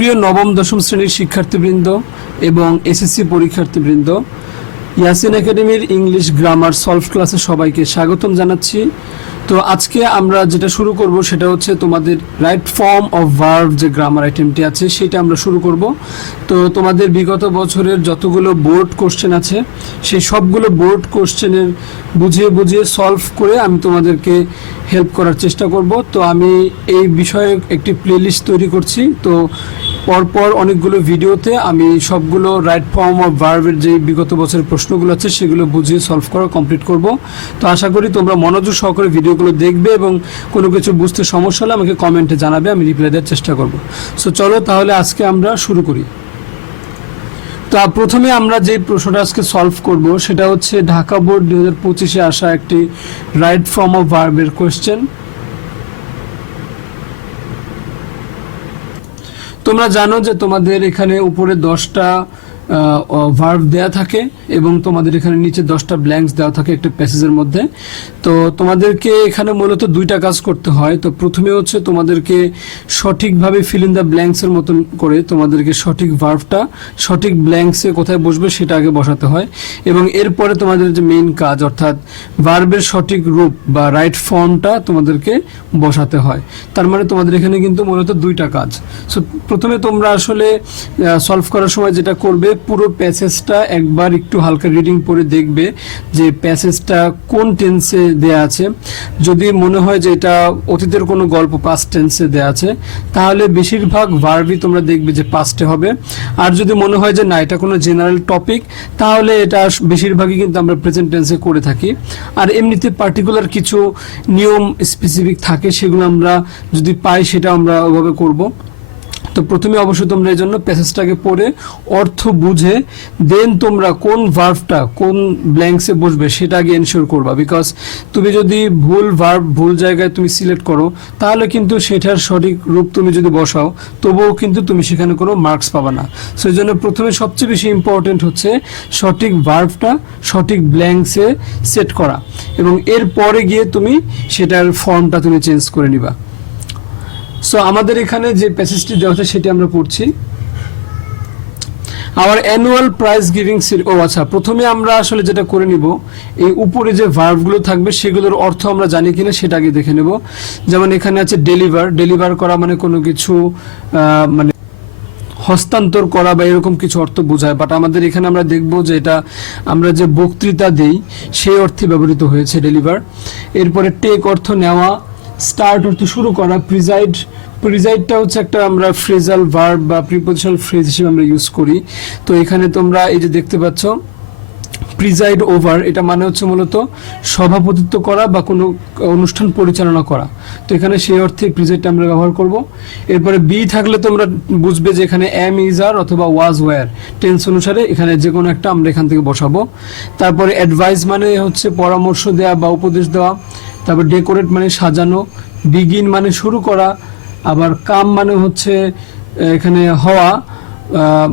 প্রিয় নবম দশম শ্রেণীর শিক্ষার্থীবৃন্দ এবং এসএসসি পরীক্ষার্থীবৃন্দ, ইয়াসিন একাডেমির ইংলিশ গ্রামার সলভ ক্লাসে সবাইকে স্বাগতম জানাচ্ছি। তো আজকে আমরা যেটা শুরু করব সেটা হচ্ছে তোমাদের রাইট ফর্ম অফ ভার্ব যে গ্রামার আইটেমটি আছে সেটা আমরা শুরু করব। তো তোমাদের বিগত বছরের যতগুলো বোর্ড কোশ্চেন আছে সেই সবগুলো বোর্ড কোশ্চেনের বুঝিয়ে বুঝিয়ে সলভ করে আমি তোমাদেরকে হেল্প করার চেষ্টা করব। তো আমি এই বিষয়ে একটি প্লেলিস্ট তৈরি করছি। তো পরপর অনেকগুলো ভিডিওতে আমি সবগুলো রাইট ফর্ম অফ ভার্বের যে বিগত বছরের প্রশ্নগুলো আছে সেগুলো বুঝিয়ে সলভ করা কমপ্লিট করব। তো আশা করি তোমরা মনোযোগ সহকারে ভিডিওগুলো দেখবে এবং কোনো কিছু বুঝতে সমস্যা হলে আমাকে কমেন্টে জানাবে, আমি রিপ্লাই দেওয়ার চেষ্টা করব। সো চলো তাহলে আজকে আমরা শুরু করি। তো প্রথমে আমরা যে প্রশ্নটা আজকে সলভ করব সেটা হচ্ছে ঢাকা বোর্ড 2025-এ আসা একটি রাইট ফর্ম অফ ভার্বের কোয়েশ্চেন। তোমরা জানো যে তোমাদের এখানে উপরে 10টা ভার্ব দেয়া থাকে এবং তোমাদের এখানে নিচে 10টা ব্ল্যাঙ্কস দেওয়া থাকে একটা প্যাসেজের মধ্যে। তো তোমাদেরকে এখানে মূলত দুইটা কাজ করতে হয়। তো প্রথমে হচ্ছে তোমাদেরকে সঠিকভাবে ফিল ইন দ্য ব্ল্যাঙ্কসের মতন করে তোমাদেরকে সঠিক ভার্বটা সঠিক ব্ল্যাঙ্কসে কোথায় বসবে সেটা আগে বসাতে হয় এবং এরপরে তোমাদের যে মেইন কাজ অর্থাৎ ভার্বের সঠিক রূপ বা রাইট ফর্মটা তোমাদেরকে বসাতে হয়। তার মানে তোমাদের এখানে কিন্তু মূলত দুইটা কাজ। সো প্রথমে তোমরা আসলে সলভ করার সময় যেটা করবে, পুরো প্যাসেজটা একবার একটু হালকা রিডিং পড়ে দেখবে যে প্যাসেজটা কোন টেন্সে দেয়া আছে। যদি মনে হয় যে এটা অতীতের কোনো গল্প পাস্ট টেন্সে দেয়া আছে তাহলে বেশিরভাগ ভার্বই তোমরা দেখবে যে পাস্টে হবে। আর যদি মনে হয় যে না এটা কোনো জেনারেল টপিক তাহলে এটা বেশিরভাগই কিন্তু আমরা প্রেজেন্ট টেন্সে করে থাকি। আর এমনিতে পার্টিকুলার কিছু নিয়ম স্পেসিফিক থাকে, সেগুলো আমরা যদি পাই সেটা আমরা ওভাবে করব। তো প্রথমে অবশ্যই তোমরা এই জন্য প্যাসেজটাকে পড়ে অর্থ বুঝে দেন তোমরা কোন ভার্বটা কোন ব্ল্যাঙ্কসে বসবে সেটা আগে এনশিওর করবা। বিকজ তুমি যদি ভুল ভার্ব ভুল জায়গায় তুমি সিলেক্ট করো তাহলে কিন্তু সেটার সঠিক রূপ তুমি যদি বসাও তবুও কিন্তু তুমি সেখানে কোনো মার্কস পাবা না। সেই জন্য প্রথমে সবচেয়ে বেশি ইম্পর্টেন্ট হচ্ছে সঠিক ভার্বটা সঠিক ব্ল্যাঙ্কসে সেট করা এবং এরপরে গিয়ে তুমি সেটার ফর্মটা তুমি চেঞ্জ করে নিবা। সো আমাদের এখানে যে প্যাসেজটি দেওয়া আছে সেটি আমরা পড়ছি। আওয়ার অ্যানুয়াল প্রাইজ গিভিং আচ্ছা, প্রথমে আমরা আসলে যেটা করে নিব, এই উপরে যে ভার্বগুলো থাকবে সেগুলোর অর্থ আমরা জানি কিনা সেটা আগে দেখে নেব। যেমন এখানে আছে ডেলিভার করা মানে কোনো কিছু মানে হস্তান্তর করা বা এরকম কিছু অর্থ বোঝায়। বাট আমাদের এখানে আমরা দেখব যে এটা আমরা যে বক্তৃতা দেই সেই অর্থে ব্যবহৃত হয়েছে ডেলিভার। এরপরে টেক অর্থ নেওয়া, স্টার্ট অর্থ শুরু করা, প্রিজাইডটা হচ্ছে একটা আমরা ফ্রেজাল ভার্ব বা প্রিপোজিশনাল ফ্রেজ হিসেবে আমরা ইউজ করি। তো এখানে তোমরা এই যে দেখতে পাচ্ছ প্রিজাইড ওভার, এটা মানে হচ্ছে মূলত সভাপতিত্ব করা বা কোনো অনুষ্ঠান পরিচালনা করা। তো এখানে সেই অর্থে প্রিজাইডটা আমরা ব্যবহার করব। এরপরে বি থাকলে তোমরা বুঝবে যে এখানে এম ইজ আর অথবা ওয়াজ ওয়্যার টেন্স অনুসারে এখানে যে কোনো একটা আমরা এখান থেকে বসাবো। তারপরে অ্যাডভাইস মানে হচ্ছে পরামর্শ দেওয়া বা উপদেশ দেওয়া। তারপর ডেকোরেট মানে সাজানো, বিগিন মানে শুরু করা, আবার কাম মানে হচ্ছে এখানে হওয়া,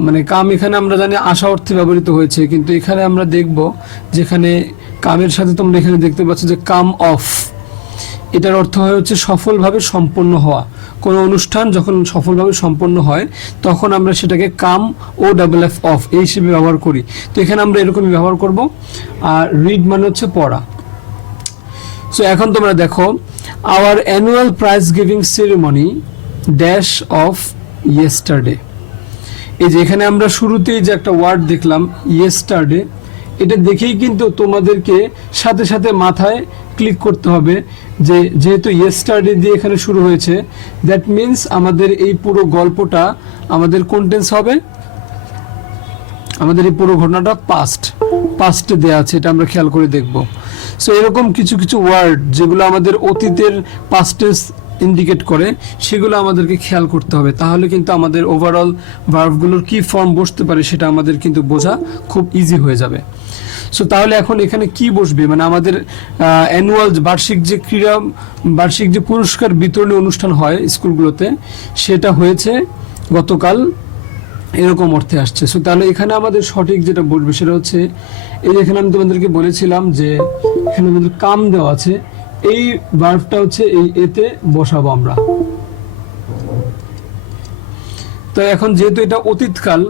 মানে কাম এখানে আমরা জানি আশা অর্থে ব্যবহৃত হয়েছে, কিন্তু এখানে আমরা দেখব যেখানে কামের সাথে তোমরা এখানে দেখতে পাচ্ছ যে কাম অফ, এটার অর্থ হয় হচ্ছে সফলভাবে সম্পন্ন হওয়া। কোনো অনুষ্ঠান যখন সফলভাবে সম্পন্ন হয় তখন আমরা সেটাকে কাম ও ডাবল এফ অফ এই হিসেবে ব্যবহার করি। তো এখানে আমরা এরকমই ব্যবহার করব। আর রিড মানে হচ্ছে পড়া। সো এখন তোমরা দেখো, our annual prize giving ceremony dash of yesterday. এই যে এখানে আমরা শুরুতেই যে একটা ওয়ার্ড দেখলাম ইয়েস্টারডে, এটা দেখেই কিন্তু তোমাদেরকে সাথে সাথে মাথায় ক্লিক করতে হবে যে যেহেতু ইয়েস্টারডে দিয়ে এখানে শুরু হয়েছে দ্যাট মিনস আমাদের এই পুরো গল্পটা আমাদের কোন টেন্স হবে, আমাদের এই পুরো ঘটনাটা পাস্টে দেয়া আছে, এটা আমরা খেয়াল করে দেখব। সো এরকম কিছু কিছু ওয়ার্ড যেগুলো আমাদের অতীতের পাস্ট টেন্স ইন্ডিকেট করে সেগুলো আমাদেরকে খেয়াল করতে হবে, তাহলে কিন্তু আমাদের ওভারঅল ভার্বগুলোর কি ফর্ম বসতে পারে সেটা আমাদের কিন্তু বোঝা খুব ইজি হয়ে যাবে। সো তাহলে এখন এখানে কি বসবে, মানে আমাদের অ্যানুয়াল বার্ষিক যে পুরস্কার বিতরণী অনুষ্ঠান হয় স্কুলগুলোতে সেটা হয়েছে গতকাল, এরকম অর্থে আসছে। সো তাহলে এখানে আমাদের সঠিক যেটা বলবে সেটা হচ্ছে এই এখানে আমি তোমাদেরকে বলেছিলাম যে এখানে আমাদের কাম দেওয়া আছে, এই ভার্বটা হচ্ছে এই এতে বসাবো আমরা। তো এখন যেহেতু এটা অতীতকাল,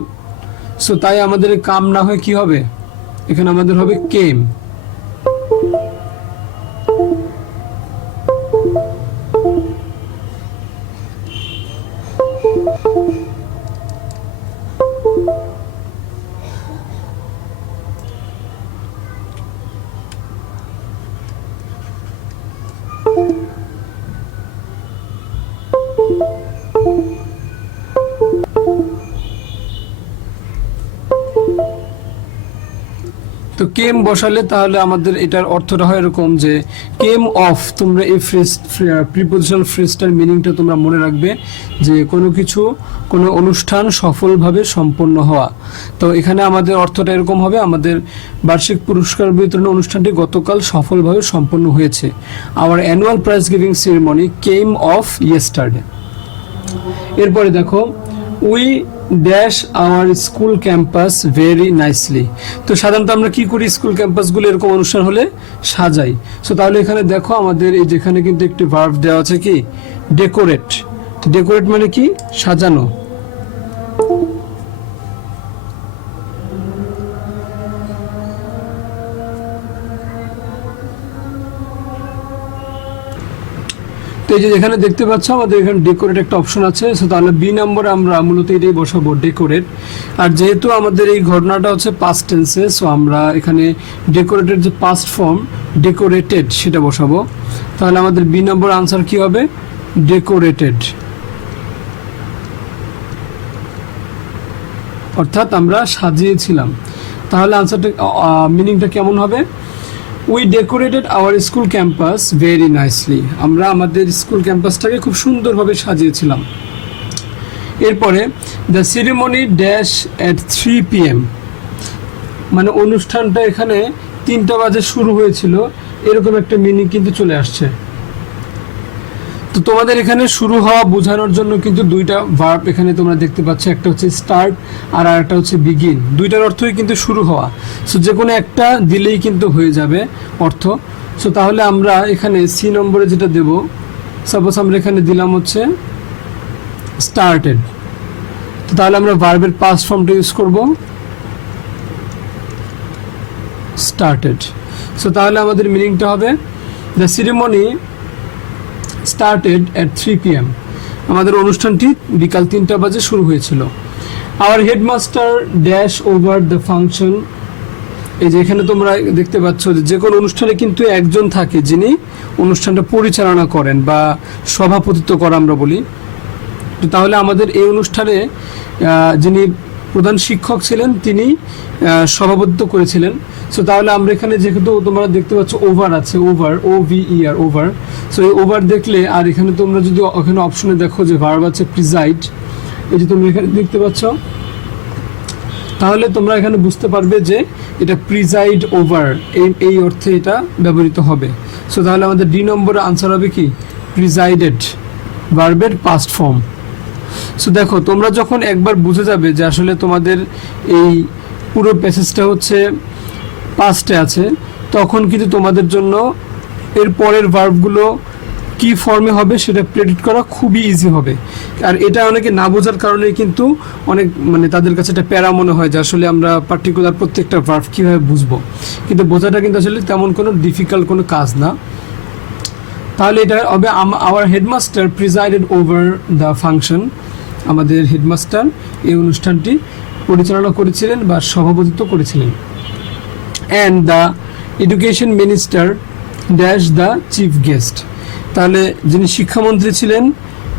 সো তাই আমাদের কাম না হয় কি হবে, এখানে আমাদের হবে কেম। তো কেম বসালে তাহলে আমাদের এটার অর্থটা হয় এরকম যে কেম অফ, তোমরা এই ফ্রেজ প্রিপোজিশনাল ফ্রেজটার মিনিংটা তোমরা মনে রাখবে যে কোনো কিছু, কোনো অনুষ্ঠান সফলভাবে সম্পন্ন হওয়া। তো এখানে আমাদের অর্থটা এরকম হবে, আমাদের বার্ষিক পুরস্কার বিতরণ অনুষ্ঠানটি গতকাল সফলভাবে সম্পন্ন হয়েছে। Our annual prize giving ceremony came of yesterday. এরপরে দেখো, we dash our school campus very nicely. তো সাধারণত আমরা কি করি, স্কুল ক্যাম্পাসগুলো এরকম অনুষ্ঠান হলে সাজাই। সো তাহলে এখানে দেখো আমাদের এই যেখানে কিন্তু একটি ভার্ব দেওয়া আছে কি, ডেকোরেট। ডেকোরেট মানে কি, সাজানো। তো এই যে এখানে দেখতে পাচ্ছ আমাদের এখানে ডেকোরেট একটা অপশন আছে। সো তাহলে বি নম্বরে আমরা মূলত এটাই বসাবো, ডেকোরেট। আর যেহেতু আমাদের এই ঘটনাটা হচ্ছে পাস্ট টেন্সে, সো আমরা এখানে ডেকোরেটেড যে পাস্ট ফর্ম ডেকোরেটেড সেটা বসাবো। তাহলে আমাদের বি নম্বর আনসার কি হবে, ডেকোরেটেড। অর্থাৎ আমরা সাজিয়েছিলাম। তাহলে আনসারটা মিনিংটা কেমন হবে, we decorated our school campus very nicely. আমরা আমাদের স্কুল ক্যাম্পাসটাকে খুব সুন্দরভাবে সাজিয়েছিলাম। এরপরে the ceremony dash at 3 PM, মানে অনুষ্ঠানটা এখানে 3টা বাজে শুরু হয়েছিল, এরকম একটা মিনিং কিন্তু চলে আসছে। তো তোমাদের এখানে শুরু হওয়া বোঝানোর জন্য কিন্তু দুইটা ভার্ব এখানে তোমরা দেখতে পাচ্ছ, একটা হচ্ছে স্টার্ট আর একটা হচ্ছে বিগিন। দুইটার অর্থই কিন্তু শুরু হওয়া। সো যে কোনো একটা দিলেই কিন্তু হয়ে যাবে অর্থ। সো তাহলে আমরা এখানে সি নম্বরে যেটা দেব, সাপোজ আমরা এখানে দিলাম হচ্ছে স্টার্টেড। তো তাহলে আমরা ভার্বের পাস্ট ফর্মটা ইউজ করব, স্টার্টেড। সো তাহলে আমাদের মিনিংটা হবে the ceremony started at 3 PM, আমাদের অনুষ্ঠানটি বিকাল 3টা বাজে শুরু হয়েছিল। Our headmaster dash over the function. এই যে এখানে তোমরা দেখতে পাচ্ছ যে কোনো অনুষ্ঠানে কিন্তু একজন থাকে যিনি অনুষ্ঠানটা পরিচালনা করেন বা সভাপতিত্ব করা আমরা বলি। তো তাহলে আমাদের এই অনুষ্ঠানে যিনি প্রধান শিক্ষক ছিলেন তিনি সভাপতিত্ব করেছিলেন। সো তাহলে আমরা এখানে যেহেতু তোমরা দেখতে পাচ্ছ ওভার আছে, ওভার, OVER, ওভার। সো এই ওভার দেখলে, আর এখানে তোমরা যদি ওখানে অপশনে দেখো যে ভার্ব আছে প্রিজাইড, এই যে তোমরা এখানে দেখতে পাচ্ছ, তাহলে তোমরা এখানে বুঝতে পারবে যে এটা প্রিজাইড ওভার, এই অর্থে এটা ব্যবহৃত হবে। সো তাহলে আমাদের ডি নম্বরের আনসার হবে কি, প্রিজাইডেড, ভার্বের পাস্ট ফর্ম। সো দেখো তোমরা যখন একবার বুঝে যাবে যে আসলে তোমাদের এই পুরো প্যাসেজটা হচ্ছে পাস্টে আছে, তখন কিন্তু তোমাদের জন্য এর পরের ভার্বগুলো কি ফর্মে হবে সেটা প্রেডিক্ট করা খুবই ইজি হবে। আর এটা অনেকে না বোঝার কারণে কিন্তু অনেক মানে তাদের কাছে এটা প্যারা মনে হয় যে আসলে আমরা পার্টিকুলার প্রত্যেকটা ভার্ব কীভাবে বুঝবো, কিন্তু বোঝাটা কিন্তু আসলে তেমন কোনো ডিফিকাল্ট কোনো কাজ না। তাহলে এটা হবে our headmaster প্রিজাইডেড over the function, আমাদের হেডমাস্টার এই অনুষ্ঠানটি পরিচালনা করেছিলেন বা সভাপতিত্ব করেছিলেন। And the education minister dash the chief guest, তাহলে যিনি শিক্ষামন্ত্রী ছিলেন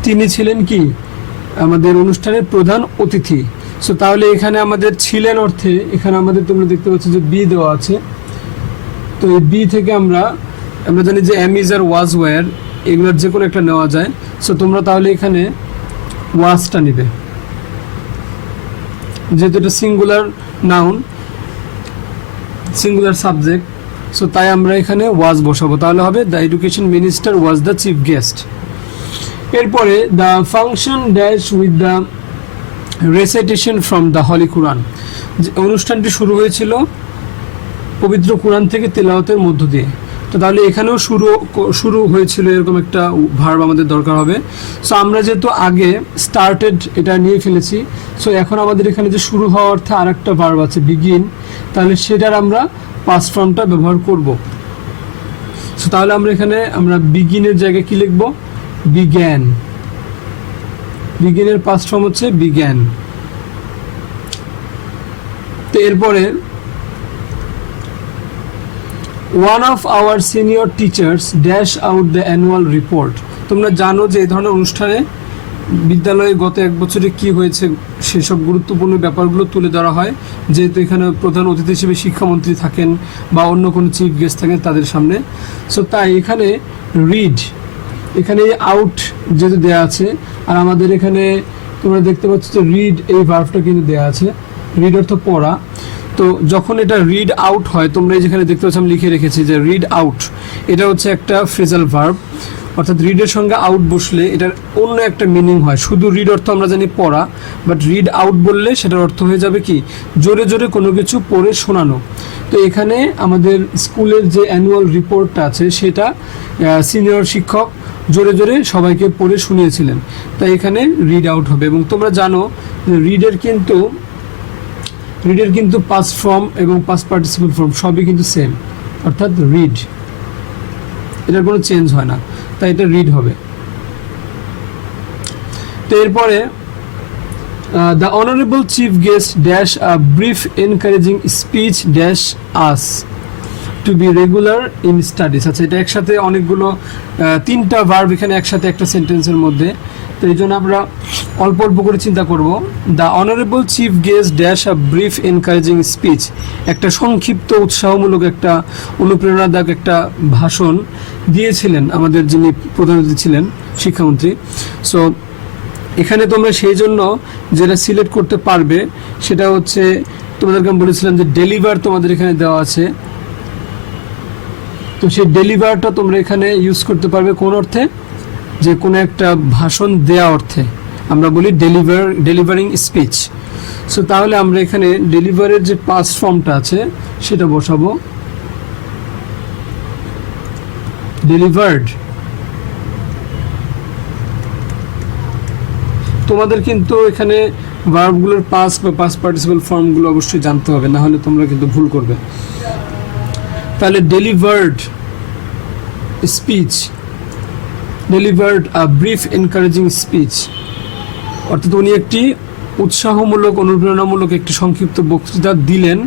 তিনি ছিলেন কি, আমাদের অনুষ্ঠানের প্রধান অতিথি। সো তাহলে এখানে আমাদের ছিলেন অর্থে এখানে আমাদের তোমরা দেখতে পাচ্ছ যে বি দেওয়া আছে। তো এই বি থেকে আমরা জানি যে am is are was were, এগুলোর যে কোনো একটা নেওয়া যায়। সো তোমরা তাহলে এখানে ওয়াজটা নিবে, যেহেতু এটা singular noun, singular subject, so তাই আমরা এখানে ওয়াজ বসাবো। তাহলে হবে the education minister was the chief guest. এরপরে the function dash with the recitation from the holy Quran, অনুষ্ঠানটি শুরু হয়েছিল পবিত্র কুরআন থেকে তেলাওয়াতের মধ্য দিয়ে। তো তাহলে এখানেও শুরু হয়েছিল এরকম একটা ভার্ব আমাদের দরকার হবে। সো আমরা যেহেতু আগে স্টার্টেড এটা নিয়ে ফেলেছি, সো এখন আমাদের এখানে যে শুরু হওয়ার অর্থে আর একটা ভার্ব আছে বিগিন, তাহলে সেটার আমরা পাস্ট ফর্মটা ব্যবহার করব। সো তাহলে আমরা বিগিনের জায়গায় কি লিখব? বিগ্যান। বিগিনের পাস্ট ফর্ম হচ্ছে বিগ্যান। তো এরপরে one of our senior teachers dash out the annual report। তোমরা জানো যে এই ধরনের অনুষ্ঠানে বিদ্যালয়ে গত এক বছরে কি হয়েছে সেসব গুরুত্বপূর্ণ ব্যাপারগুলো তুলে ধরা হয়, যেহেতু এখানে প্রধান অতিথি হিসেবে শিক্ষামন্ত্রী থাকেন বা অন্য কোনো চিফ গেস্ট থাকেন তাদের সামনে। সো তাই এখানে রিড, এখানে আউট যেহেতু দেওয়া আছে, আর আমাদের এখানে তোমরা দেখতে পাচ্ছ যে রিড এই ভার্বটা কিন্তু দেওয়া আছে। রিড অর্থ পড়া। তো যখন এটা রিড আউট হয়, তোমরা যেখানে দেখতে পাচ্ছ আমি লিখে রেখেছি যে রিড আউট, এটা হচ্ছে একটা ফ্রেজাল ভার্ব, অর্থাৎ রিডের সঙ্গে আউট বসলে এটার অন্য একটা মিনিং হয়। শুধু রিড অর্থ আমরা জানি পড়া, বাট রিড আউট বললে সেটার অর্থ হয়ে যাবে কি জোরে জোরে কোনো কিছু পড়ে শোনানো। তো এখানে আমাদের স্কুলের যে অ্যানুয়াল রিপোর্টটা আছে সেটা সিনিয়র শিক্ষক জোরে জোরে সবাইকে পড়ে শুনিয়েছিলেন, তাই এখানে রিড আউট হবে। এবং তোমরা জানো রিডের কিন্তু পাস্ট ফর্ম এবং পাস্ট পার্টিসিপল ফর্ম সবই কিন্তু সেম, অর্থাৎ রিড, এটার কোনো চেঞ্জ হয় না, তাই এটা রিড হবে। তো এরপরে the honourable chief guest dash a brief encouraging speech dash us to be regular in studies. আচ্ছা, এটা একসাথে অনেকগুলো তিনটা ভার্ব এখানে একসাথে একটা সেন্টেন্সের মধ্যে, তো এই জন্য আমরা অল্প অল্প করে চিন্তা করব। The honourable chief guest dash a brief encouraging speech, একটা সংক্ষিপ্ত উৎসাহমূলক একটা অনুপ্রেরণাদায়ক একটা ভাষণ দিয়েছিলেন আমাদের যিনি প্রধান অতিথি ছিলেন শিক্ষামন্ত্রী। সো এখানে তোমরা সেই জন্য যেটা সিলেক্ট করতে পারবে সেটা হচ্ছে, তোমাদেরকে আমি বলেছিলাম যে ডেলিভার তোমাদের এখানে দেওয়া আছে, তো সেই ডেলিভারটা তোমরা এখানে ইউজ করতে পারবে কোন অর্থে? যে কোনো একটা ভাষণ দেয়া অর্থে আমরা বলি ডেলিভারিং স্পিচ। সো তাহলে আমরা এখানে ডেলিভারের যে পাস্ট ফর্মটা আছে সেটা বসাবো, ডেলিভার্ড। তোমাদের কিন্তু এখানে ভার্বগুলোর পাস্ট বা পাস্ট পার্টিসিপল ফর্মগুলো অবশ্যই জানতে হবে, না হলে তোমরা কিন্তু ভুল করবে। তাহলে delivered speech, delivered a brief encouraging speech, অর্থাৎ উনি একটি উৎসাহমূলক অনুপ্রেরণামূলক একটি সংক্ষিপ্ত বক্তৃতা দিলেন।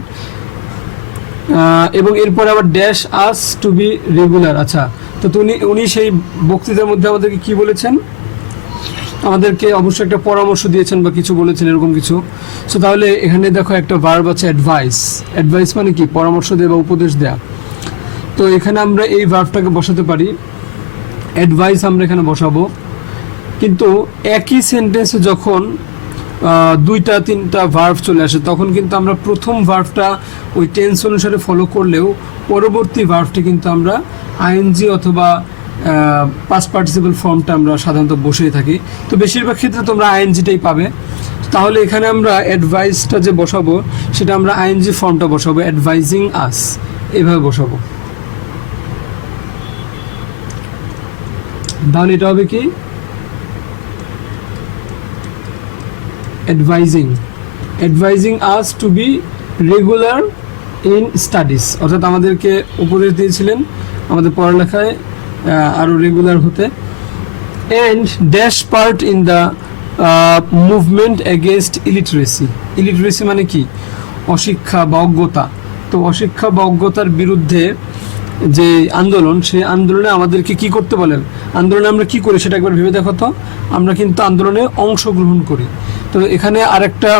এবং এরপরে আবার dash us to be regular. আচ্ছা, তো উনি সেই বক্তৃতার মধ্যে আমাদেরকে কি বলেছেন? আমাদেরকে অবশ্যই একটা পরামর্শ দিয়েছেন বা কিছু বলেছেন, এরকম কিছু। সো তাহলে এখানে দেখো একটা ভার্ব আছে অ্যাডভাইস। অ্যাডভাইস মানে কি? পরামর্শ দেওয়া বা উপদেশ দেওয়া। তো এখানে আমরা এই ভার্বটাকে বসাতে পারি, অ্যাডভাইস আমরা এখানে বসাবো। কিন্তু একই সেন্টেন্সে যখন দুইটা তিনটা ভার্ব চলে আসে তখন কিন্তু আমরা প্রথম ভার্বটা ওই টেন্স অনুসারে ফলো করলেও পরবর্তী ভার্বটি কিন্তু আমরা আইএনজি অথবা পাস্ট পার্টিসিপল ফর্মটা আমরা সাধারণত বসিয়ে থাকি। তো বেশিরভাগ ক্ষেত্রে তোমরা আইএনজিটাই পাবে। তাহলে এখানে আমরা অ্যাডভাইসটা যে বসাবো সেটা আমরা আইএনজি ফর্মটা বসাবো, অ্যাডভাইজিং আস, এভাবে বসাবো। তাহলে এটা হবে কি? Advising us to be regular in studies, অর্থাৎ আমাদেরকে উপদেশ দিয়েছিলেন আমাদের পড়ালেখায় আরো রেগুলার হতে। And dash part in the movement against illiteracy. Illiteracy মানে কি? অশিক্ষা বা অজ্ঞতা। তো অশিক্ষা বা অজ্ঞতার বিরুদ্ধে যে আন্দোলন, সেই আন্দোলনে আমাদেরকে কি করতে বলেন? আন্দোলনে আমরা কি করি সেটা একবার ভেবে দেখো তো। আমরা কিন্তু আন্দোলনে অংশগ্রহণ করি। তো এখানে আরেকটা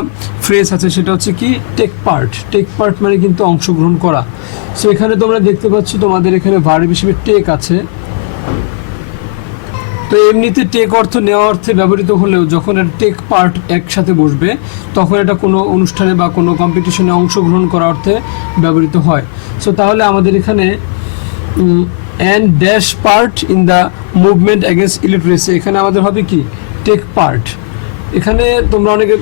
ফ্রেজ আছে, সেটা হচ্ছে কি? Take part. টেক পার্ট মানে কিন্তু অংশগ্রহণ করা। সো এখানে তোমরা দেখতে পাচ্ছ তোমাদের এখানে ভার্ব হিসেবে টেক আছে। তো এমনিতে টেক অর্থ নেওয়া অর্থে ব্যবহৃত হলেও যখন এটা টেক পার্ট একসাথে বসবে তখন এটা কোনো অনুষ্ঠানে বা কোনো কম্পিটিশনে অংশগ্রহণ করা অর্থে ব্যবহৃত হয়। সো তাহলে আমাদের এখানে and dash part in the movement against illiteracy, এখানে আমাদের হবে কি? Take part. এখানে তোমরা অনেকে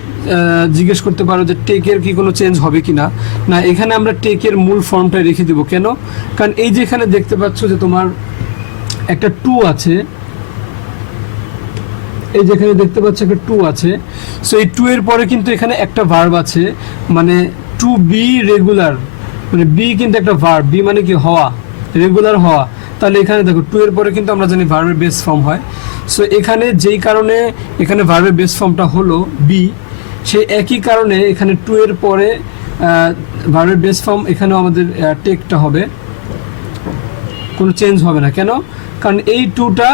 জিজ্ঞেস করতে পারো যে টেকের কি কোনো চেঞ্জ হবে কি না। না, এখানে আমরা টেকের মূল ফর্মটা রেখে দেবো। কেন? কারণ এই যে এখানে দেখতে পাচ্ছ যে তোমার একটা টু আছে, এই যেখানে দেখতে পাচ্ছ একটা টু আছে। সো এই টু এর পরে কিন্তু এখানে একটা ভার্ব আছে, মানে টু বি রেগুলার, মানে বি কিন্তু একটা ভার্ব, বি মানে কি হওয়া, রেগুলার হওয়া। তাহলে এখানে দেখো টু এর পরে কিন্তু আমরা জানি ভার্বের বেস ফর্ম হয়। সো এখানে যেই কারণে এখানে ভার্বের বেস ফর্মটা হলো বি, সেই একই কারণে এখানে টু এর পরে ভার্বের বেস ফর্ম এখানেও আমাদের টেকটা হবে, কোনো চেঞ্জ হবে না। কেন? কারণ এই টুটা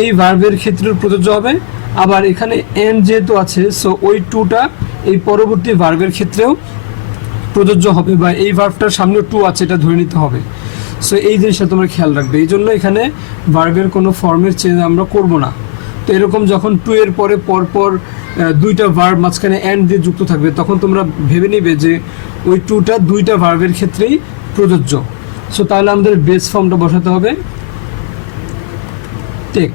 এই ভার্বের ক্ষেত্রে প্রযোজ্য হবে, আবার এখানে এন যেহেতু আছে, সো ওই টুটা এই পরবর্তী ভার্বের ক্ষেত্রেও প্রযোজ্য হবে, বা এই ভার্বটার সামনে টু আছে এটা ধরে নিতে হবে। সো এই জিনিসটা তোমরা খেয়াল রাখবে। এই জন্য এখানে ভার্বের কোনো ফর্মের চেঞ্জ আমরা করব না। তো এরকম যখন টু এর পরে পরপর দুইটা ভার্ব মাঝখানে এন্ড দিয়ে যুক্ত থাকবে, তখন তোমরা ভেবে নিবে যে ওই টুটা দুইটা ভার্বের ক্ষেত্রেই প্রযোজ্য। সো তাহলে আমাদের বেস ফর্মটা বসাতে হবে টেক।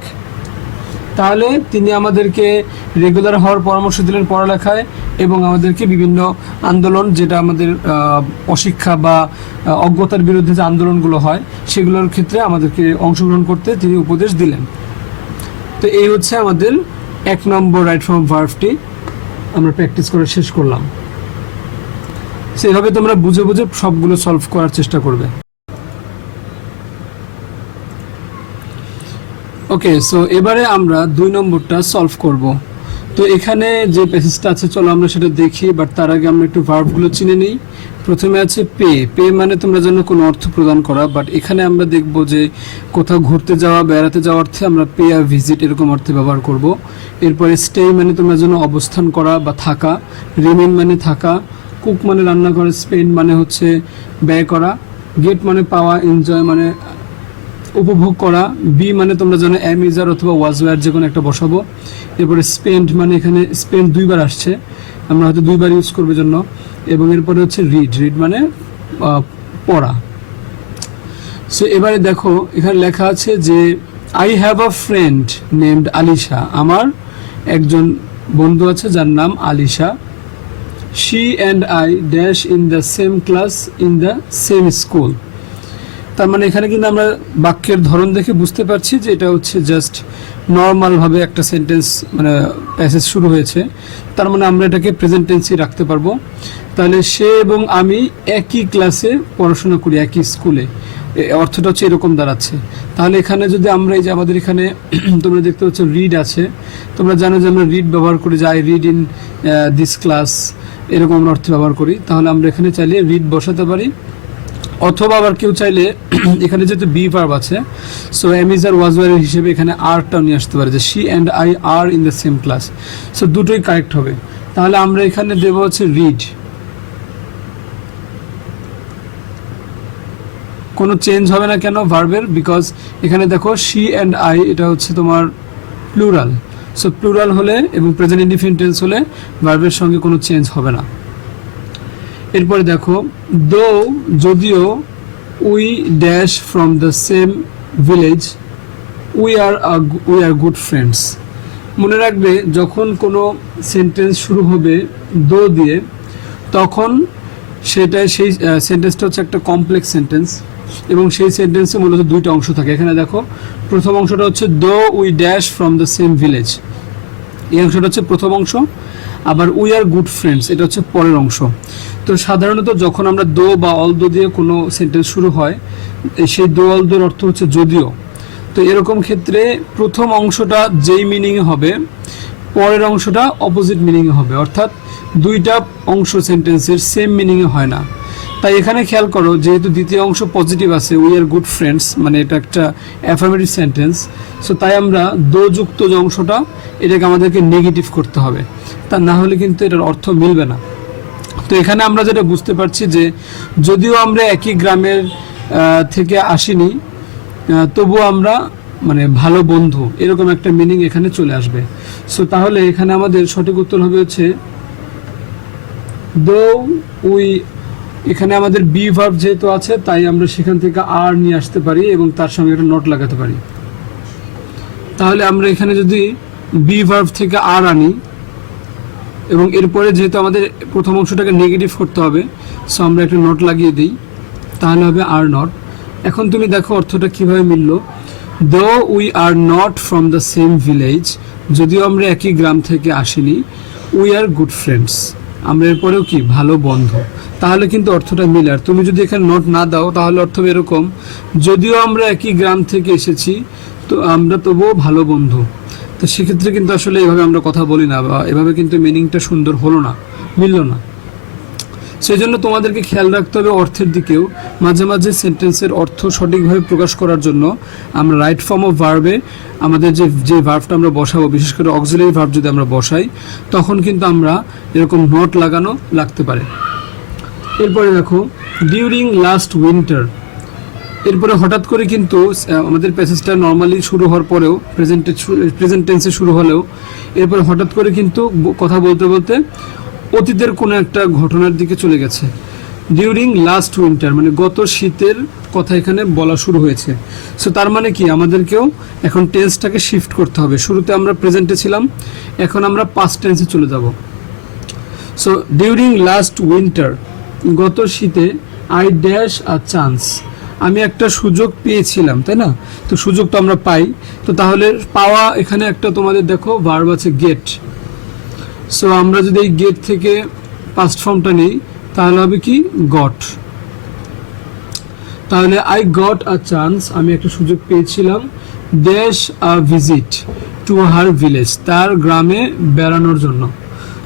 তাহলে তিনি আমাদেরকে রেগুলার হওয়ার পরামর্শ দিলেন পড়ালেখায়, এবং আমাদেরকে বিভিন্ন আন্দোলন, যেটা আমাদের অশিক্ষা বা অজ্ঞতার বিরুদ্ধে যে আন্দোলনগুলো হয় সেগুলোর ক্ষেত্রে আমাদেরকে অংশগ্রহণ করতে তিনি উপদেশ দিলেন। তো এই হচ্ছে আমাদের 1 নম্বর রাইট ফর্ম ভার্বটি আমরা প্র্যাকটিস করে শেষ করলাম। সেভাবে তোমরা বুঝে বুঝে সবগুলো সলভ করার চেষ্টা করবে। ওকে, সো এবারে আমরা 2 নম্বরটা সলভ করব। তো এখানে যে প্যাসেজটা আছে চলো আমরা সেটা দেখি, বাট তার আগে আমরা একটু ভার্বগুলো চিনে নিই। প্রথমে আছে পে। পে মানে তোমরা জানো কোনো অর্থ প্রদান করা, বাট এখানে আমরা দেখব যে কোথাও ঘুরতে যাওয়া, বেড়াতে যাওয়ার অর্থে আমরা পে আর ভিজিট এরকম অর্থে ব্যবহার করব। এরপরে স্টে মানে তোমরা জানো অবস্থান করা বা থাকা, রিমেন মানে থাকা, কুক মানে রান্না করা, স্পেন্ড মানে হচ্ছে ব্যয় করা, গেট মানে পাওয়া, এনজয় মানে উপভোগ করা, বি মানে তোমরা জানো এম ইজার অথবা ওয়াজ ওয়ার যে কোনো একটা বসাবো। এরপরে স্পেন্ড মানে এখানে স্পেন্ড দুইবার আসছে, আমরা হয়তো দুইবার ইউজ করবে জন্য। এবং এরপরে হচ্ছে রিড। রিড মানে পড়া। সো এবারে দেখো এখানে লেখা আছে যে I have a friend named Alisha. আমার একজন বন্ধু আছে যার নাম Alisha. She and I dash in the same class in the same school. তার মানে এখানে কিন্তু আমরা বাক্যের ধরন দেখে বুঝতে পারছি যে এটা হচ্ছে জাস্ট নর্মালভাবে একটা সেন্টেন্স, মানে প্যাসেজ শুরু হয়েছে। তার মানে আমরা এটাকে প্রেজেন্ট টেন্সই রাখতে পারবো। তাহলে সে এবং আমি একই ক্লাসে পড়াশোনা করি, একই স্কুলে, অর্থটা হচ্ছে এরকম দাঁড়াচ্ছে। তাহলে এখানে যদি আমরা এই যে আমাদের এখানে তোমরা দেখতে পাচ্ছ রিড আছে, তোমরা জানো যে আমরা রিড ব্যবহার করি, যে I read in this class, এরকম আমরা অর্থ ব্যবহার করি। তাহলে আমরা এখানে চাইলে রিড বসাতে পারি, অথবা আবার কেউ চাইলে এখানে যেহেতু বি ভার্ব আছে, so am is are was were হিসেবে এখানে আরটাও নিয়ে আসতে পারে, যে she and I are in the same class. So দুটোই কারেক্ট হবে। তাহলে আমরা এখানে দেবো হচ্ছে রিড, কোনো চেঞ্জ হবে না। কেন? ভার্বের, বিকজ এখানে দেখো শি অ্যান্ড আই এটা হচ্ছে তোমার প্লুরাল। সো প্লুরাল হলে এবং প্রেজেন্ট ইনডিফিনিট টেন্স হলে ভার্বের সঙ্গে কোনো চেঞ্জ হবে না। এরপরে দেখো দো, যদিও, we dash from the same village, we are good friends. মনে রাখবে যখন কোনো সেন্টেন্স শুরু হবে দো দিয়ে, তখন সেটা সেই সেন্টেন্সটা হচ্ছে একটা কমপ্লেক্স সেন্টেন্স, এবং সেই সেন্টেন্সে মূলত দুইটা অংশ থাকে। এখানে দেখো প্রথম অংশটা হচ্ছে though we dash from the same village, এই অংশটা হচ্ছে প্রথম অংশ। আবার উই আর গুড ফ্রেন্ডস এটা হচ্ছে পরের অংশ। তো সাধারণত যখন আমরা দো বা অল দো দিয়ে কোনো সেন্টেন্স শুরু হয়, সেই দো অল দোর অর্থ হচ্ছে যদিও। তো এরকম ক্ষেত্রে প্রথম অংশটা যেই মিনিংয়ে হবে, পরের অংশটা অপোজিট মিনিংয়ে হবে, অর্থাৎ দুইটা অংশ সেন্টেন্সের সেম মিনিংয়ে হয় না। তাই এখানে খেয়াল করো, যেহেতু দ্বিতীয় অংশ পজিটিভ আছে, উই আর গুড ফ্রেন্ডস, মানে এটা একটা অ্যাফার্মেটিভ সেন্টেন্স। সো তাই আমরা দোযুক্ত যে অংশটা, এটাকে আমাদেরকে নেগেটিভ করতে হবে, তা না হলে কিন্তু এটার অর্থ মিলবে না। তো এখানে আমরা যেটা বুঝতে পারছি যে যদিও আমরা একই গ্রামের থেকে আসিনি, তবুও আমরা মানে ভালো বন্ধু, এরকম একটা মিনিং এখানে চলে আসবে। সো তাহলে এখানে আমাদের সঠিক উত্তর হবে হচ্ছে দো উই। এখানে আমাদের বি ভার্ব যেহেতু আছে, তাই আমরা সেখান থেকে আর নিয়ে আসতে পারি এবং তার সঙ্গে একটা নোট লাগাতে পারি। তাহলে আমরা এখানে যদি বি ভার্ব থেকে আর আনি, এবং এরপরে যেহেতু আমাদের প্রথম অংশটাকে নেগেটিভ করতে হবে, সো আমরা একটা নট লাগিয়ে দিই, তাহলে হবে আর নট। এখন তুমি দেখো অর্থটা কিভাবে মিলল। Though we are not from the same village, যদিও আমরা একই গ্রাম থেকে আসিনি, উই আর গুড ফ্রেন্ডস, আমরা এরপরেও কি ভালো বন্ধু। তাহলে কিন্তু অর্থটা মিলে। আর তুমি যদি এখানে নোট না দাও তাহলে অর্থ এরকম, যদিও আমরা একই গ্রাম থেকে এসেছি তো আমরা তবুও ভালো বন্ধু। তো সেক্ষেত্রে কিন্তু আসলে এভাবে আমরা কথা বলি না, বা এভাবে কিন্তু মিনিংটা সুন্দর হলো না, মিলল না। সেই জন্য তোমাদেরকে খেয়াল রাখতে হবে অর্থের দিকেও। মাঝে মাঝে সেন্টেন্সের অর্থ সঠিকভাবে প্রকাশ করার জন্য আমরা রাইট ফর্ম অফ ভার্বে আমাদের যে ভার্বটা আমরা বসাবো, বিশেষ করে অক্সিলারি ভার্ব যদি আমরা বসাই, তখন কিন্তু আমরা এরকম নোট লাগানো লাগতে পারে। এরপরে দেখো ডিউরিং লাস্ট উইন্টার, এরপরে হঠাৎ করে কিন্তু আমাদের প্যাসেজটা নর্মালি শুরু হওয়ার পরেও প্রেজেন্ট টেন্সে শুরু হলেও এরপরে হঠাৎ করে কিন্তু কথা বলতে বলতে অতীতের কোনো একটা ঘটনার দিকে চলে গেছে। ডিউরিং লাস্ট উইন্টার মানে গত শীতের কথা এখানে বলা শুরু হয়েছে। সো তার মানে কি আমাদেরকেও এখন টেন্সটাকে শিফট করতে হবে। শুরুতে আমরা প্রেজেন্টে ছিলাম, এখন আমরা পাস্ট টেন্সে চলে যাব। সো ডিউরিং লাস্ট উইন্টার, গত শীতে, আই ড্যাশ আ চান্স, আমি একটা সুযোগ পেয়েছিলাম, তাই না? তো সুযোগ তো আমরা পাই, তো তাহলে পাওয়া এখানে একটা তোমাদের দেখো ভার্ব আছে গেট। সো আমরা যদি এই গেট থেকে পাস্ট ফর্মটা নিই তাহলে হবে কি গট। তাহলে আই গট আ চান্স, আমি একটা সুযোগ পেয়েছিলাম, dash a visit to her village, তার গ্রামে বেড়ানোর জন্য।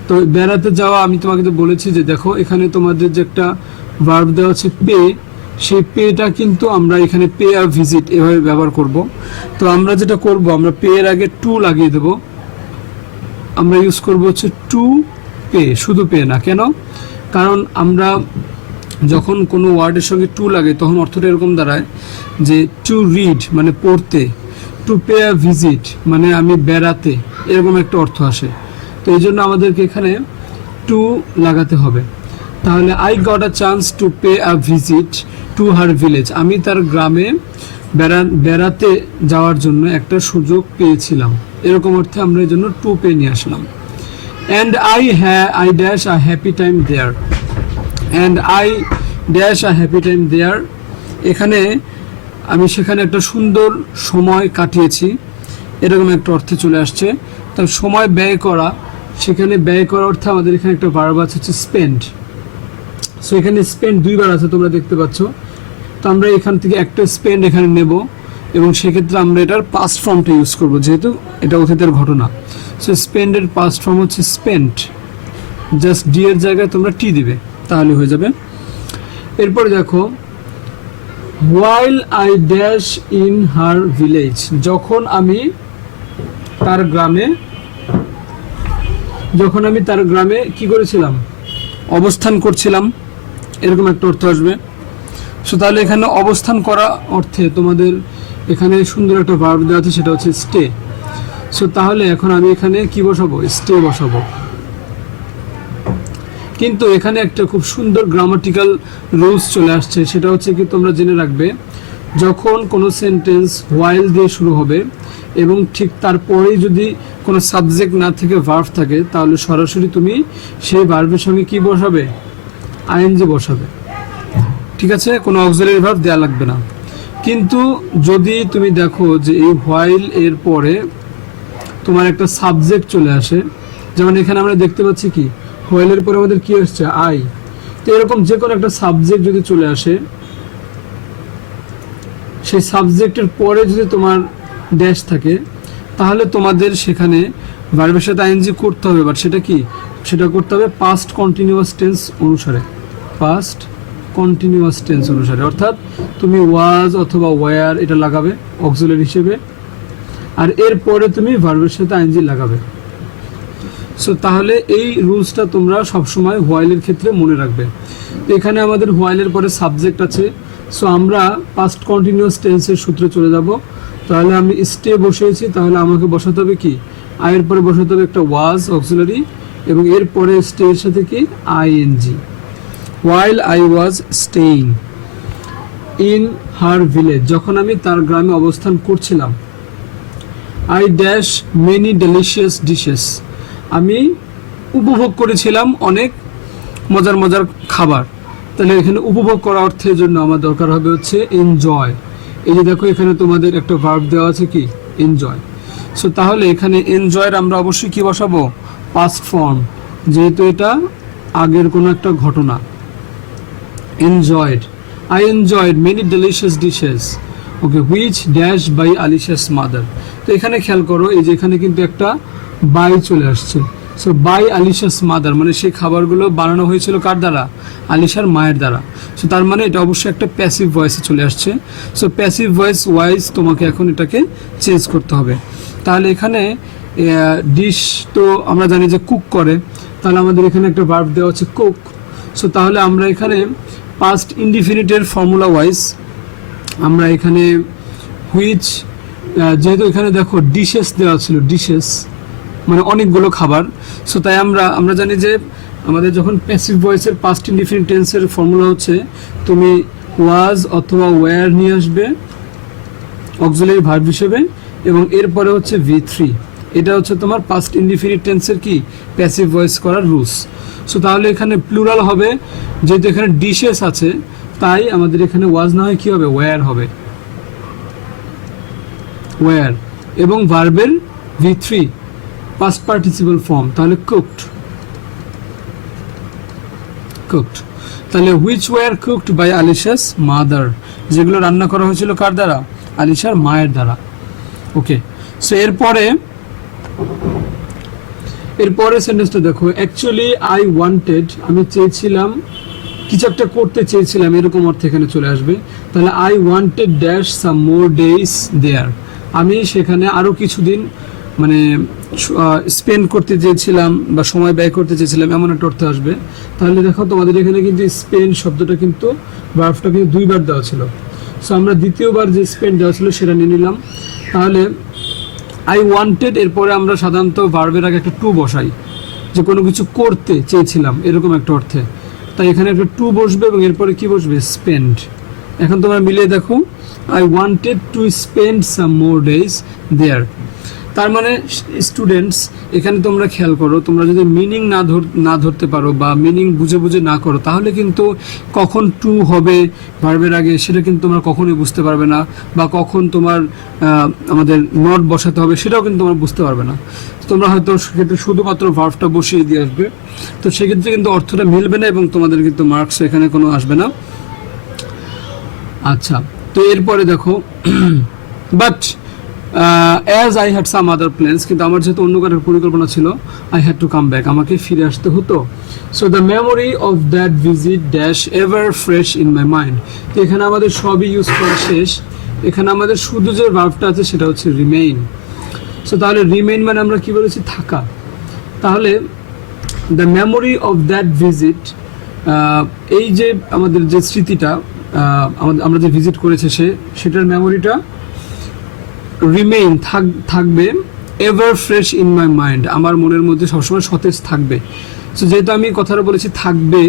তো বেড়াতে যাওয়া আমি তোমাকে তো বলেছি যে দেখো এখানে তোমাদের যে একটা ভার্ব দেওয়া আছে পে, সেই পেটা কিন্তু আমরা এখানে পে আর ভিজিট এভাবে ব্যবহার করব। তো আমরা যেটা করব, আমরা পে এর আগে টু লাগিয়ে দেব। আমরা ইউজ করব হচ্ছে টু পে, শুধু পে না। কেন? কারণ আমরা যখন কোনো ওয়ার্ডের সঙ্গে টু লাগে তখন অর্থটা এরকম দাঁড়ায় যে টু রিড মানে পড়তে, টু পে আ ভিজিট মানে আমি বেড়াতে, এরকম একটা অর্থ আসে। তো এই জন্য আমাদেরকে এখানে টু লাগাতে হবে। তাহলে I got a chance to pay a visit to her village, আমি তার গ্রামে বেড়াতে যাওয়ার জন্য একটা সুযোগ পেয়েছিলাম, এরকম অর্থে আমরা এই জন্য টু পে নিয়ে আসলাম। And I dash a happy time there, and I dash a happy time there, এখানে আমি সেখানে একটা সুন্দর সময় কাটিয়েছি, এরকম একটা অর্থে চলে আসছে। তার সময় ব্যয় করা, সেখানে ব্যয় করার অর্থে আমাদের এখানে একটা ভার্ব আছে হচ্ছে স্পেন্ড। সো এখানে স্পেন্ড দুইবার আছে তোমরা দেখতে পাচ্ছ। তো আমরা এখান থেকে একটা স্পেন্ড এখানে নেব এবং সেক্ষেত্রে আমরা এটার পাস্ট ফর্মটা ইউজ করব, যেহেতু এটা অতীতের ঘটনা। সো স্পেন্ডের পাস্ট ফর্ম হচ্ছে স্পেন্ট, জাস্ট ডি এর জায়গায় তোমরা টি দিবে, তাহলে হয়ে যাবে। এরপরে দেখো while I dash in her village, যখন আমি তার গ্রামে কি করেছিলাম, অবস্থান করছিলাম, এরকম একটা অর্থ আসবে। সো তাহলে এখানে অবস্থান করা অর্থে তোমাদের এখানে সুন্দর একটা ভার্ব দেওয়া আছে, সেটা হচ্ছে স্টে। সো তাহলে এখন আমি এখানে কি বসাবো, স্টে বসাবো। কিন্তু এখানে একটা খুব সুন্দর গ্রামাটিক্যাল রুলস চলে আসছে, সেটা হচ্ছে কি তোমরা জেনে রাখবে, যখন কোনো সেন্টেন্স হোয়াইল দিয়ে শুরু হবে এবং ঠিক তারপরেই যদি কোনো সাবজেক্ট না থেকে ভার্ব থাকে, তাহলে সরাসরি তুমি সেই ভার্বের সঙ্গে কি বসাবে, আইএনজি বসাবে। ঠিক আছে, কোনো অক্সিলারি ভার্ব দেওয়া লাগবে না। কিন্তু যদি তুমি দেখো যে এই হোয়াইল এর পরে তোমার একটা সাবজেক্ট চলে আসে, যেমন এখানে আমরা দেখতে পাচ্ছি কি হোয়াইলের পরে আমাদের কি আসছে, আই। তো এরকম যে কোনো একটা সাবজেক্ট যদি চলে আসে, সেই সাবজেক্টের পরে যদি তোমার ড্যাশ থাকে, তাহলে তোমাদের সেখানে ভার্বের সাথে আইএনজি করতে হবে। বাট সেটা কি, সেটা করতে হবে পাস্ট কন্টিনিউয়াস টেন্স অনুসারে, পাস্ট কন্টিনিউয়াস টেন্স অনুসারে। অর্থাৎ তুমি ওয়াজ অথবা ওয়ার এটা লাগাবে অক্সিলারি হিসেবে, আর এরপরে তুমি ভার্বের সাথে আইএনজি লাগাবে। সো তাহলে এই রুলসটা তোমরা সবসময় হোয়াইলের ক্ষেত্রে মনে রাখবে। এখানে আমাদের হোয়াইলের পরে সাবজেক্ট আছে, সো আমরা পাস্ট কন্টিনিউয়াস টেন্সের সূত্রে চলে যাব। তাহলে আমি স্টে বসিয়েছি, তাহলে আমাকে বসাতে হবে কি, আয়ের পরে বসাতে হবে একটা ওয়াজ অক্সিলারি, এবং এরপরে স্টে এর সাথে কি ING. While I was staying in her village, যখন আমি তার গ্রামে অবস্থান করছিলাম। I dash many delicious dishes, আমি উপভোগ করেছিলাম অনেক মজার মজার খাবার। তাহলে এখানে উপভোগ করা অর্থের জন্য আমার দরকার হবে হচ্ছে এনজয়। এই যে দেখো এখানে তোমাদের একটা ভার্ব দেওয়া আছে কি এনজয়। সো তাহলে এখানে এনজয়ের আমরা অবশ্যই কি বসাবো পাস্ট ফর্ম, যেহেতু এটা আগের কোনো একটা ঘটনা। enjoyed, I enjoyed many delicious dishes, okay, which dash by Alicia's mother। তো এখানে খেয়াল করো এই যে এখানে কিন্তু একটা বাই চলে আসছে। সো বাই আলিশাস মাদার মানে সেই খাবারগুলো বানানো হয়েছিল কার দ্বারা আলিশার মায়ের দ্বারা। সো তার মানে এটা অবশ্যই একটা প্যাসিভ ভয়েসে চলে আসছে। সো প্যাসিভ ভয়েস ওয়াইজ তোমাকে এখন এটাকে চেঞ্জ করতে হবে। তাহলে এখানে ডিশ তো আমরা জানি যে কুক করে, তাহলে আমাদের এখানে একটা ভার্ব দেওয়া হচ্ছে কুক। সো তাহলে আমরা এখানে পাস্ট ইনডিফিনিটের ফর্মুলা ওয়াইজ আমরা এখানে হুইচ, যেহেতু এখানে দেখো ডিশেস দেওয়া ছিল, ডিশেস মানে অনেকগুলো খাবার। সো তাই আমরা জানি যে আমাদের যখন প্যাসিভ ভয়েসের পাস্ট ইনডিফিনিট টেন্সের ফর্মুলা হচ্ছে তুমি ওয়াজ অথবা ওয়্যার নিয়ে আসবে অক্সিলারি ভার্ব হিসেবে, এবং এরপরে হচ্ছে V3। এটা হচ্ছে তোমার পাস্ট ইনডিফিনিট টেন্সের কি প্যাসিভ ভয়েস করার রুলস। সো তাহলে এখানে প্লুরাল হবে, যেহেতু এখানে ডিশেস আছে তাই আমাদের এখানে ওয়াজ না হয় কি হবে ওয়্যার হবে, ওয়্যার, এবং ভার্বের V3 পাস্ট পার্টিসিপল ফর্ম, তাহলে কুকড, কুকড। তাহলে which were cooked by Alisha's mother, যেগুলো রান্না করা হয়েছিল কার দ্বারা আলিশার মায়ের দ্বারা। ওকে, সো এরপরে সেন্টেন্সটা দেখো, অ্যাকচুয়ালি আই ওয়ান্টেড, আমি চেয়েছিলাম কিছু একটা করতে চেয়েছিলাম, এরকম অর্থে এখানে চলে আসবে। তাহলে I wanted dash some more days there, আমি সেখানে আরও কিছুদিন মানে স্পেন্ড করতে চেয়েছিলাম বা সময় ব্যয় করতে চেয়েছিলাম, এমন একটা অর্থে আসবে। তাহলে দেখো তোমাদের এখানে কিন্তু স্পেন্ড শব্দটা কিন্তু ভার্বটা কিন্তু দুইবার দেওয়া ছিল। সো আমরা দ্বিতীয়বার যে স্পেন্ড দেওয়া ছিল সেটা নিয়ে নিলাম। তাহলে আই ওয়ান্টেড এরপরে আমরা সাধারণত ভার্বের আগে একটা টু বসাই, যে কোনো কিছু করতে চেয়েছিলাম এরকম একটা অর্থে। তাই এখানে একটা টু বসবে এবং এরপরে কি বসবে স্পেন্ড। এখন তোমরা মিলিয়ে দেখো, I wanted to spend some more days there. তার মানে স্টুডেন্টস এখানে তোমরা খেয়াল করো, তোমরা যদি মিনিং না ধরতে পারো বা মিনিং বুঝে বুঝে না করো, তাহলে কিন্তু কখন টু হবে ভার্বের আগে সেটা কিন্তু তোমরা কখনোই বুঝতে পারবে না, বা কখন তোমার আমাদের নট বসাতে হবে সেটাও কিন্তু তোমরা বুঝতে পারবে না। তোমরা হয়তো সেক্ষেত্রে শুধুমাত্র ভার্বটা বসিয়ে দিয়ে আসবে, তো সেক্ষেত্রে কিন্তু অর্থটা মিলবে না এবং তোমাদের কিন্তু মার্কস এখানে কোনো আসবে না। আচ্ছা, তো এরপরে দেখো, but as I had some other plans, কিন্তু আমার যেহেতু অন্য কারোর পরিকল্পনা ছিল, I had to come back, আমাকে ফিরে আসতে হতো। So the memory of that visit dash ever fresh in my mind. তো এখানে আমাদের সবই ইউজ করা শেষ, এখানে আমাদের শুধু যে ভার্বটা আছে সেটা হচ্ছে রিমেইন। সো তাহলে রিমেইন মানে আমরা কি বলেছি থাকা। তাহলে the memory of that visit, এই যে আমাদের যে স্মৃতিটা আমরা যে ভিজিট করেছে সেটার মেমোরিটা রিমেইন থাকবে ever fresh in my mind, আমার মনের মধ্যে সবসময় সতেজ থাকবে। সো যেহেতু আমি কথাটা বলেছি থাকবে,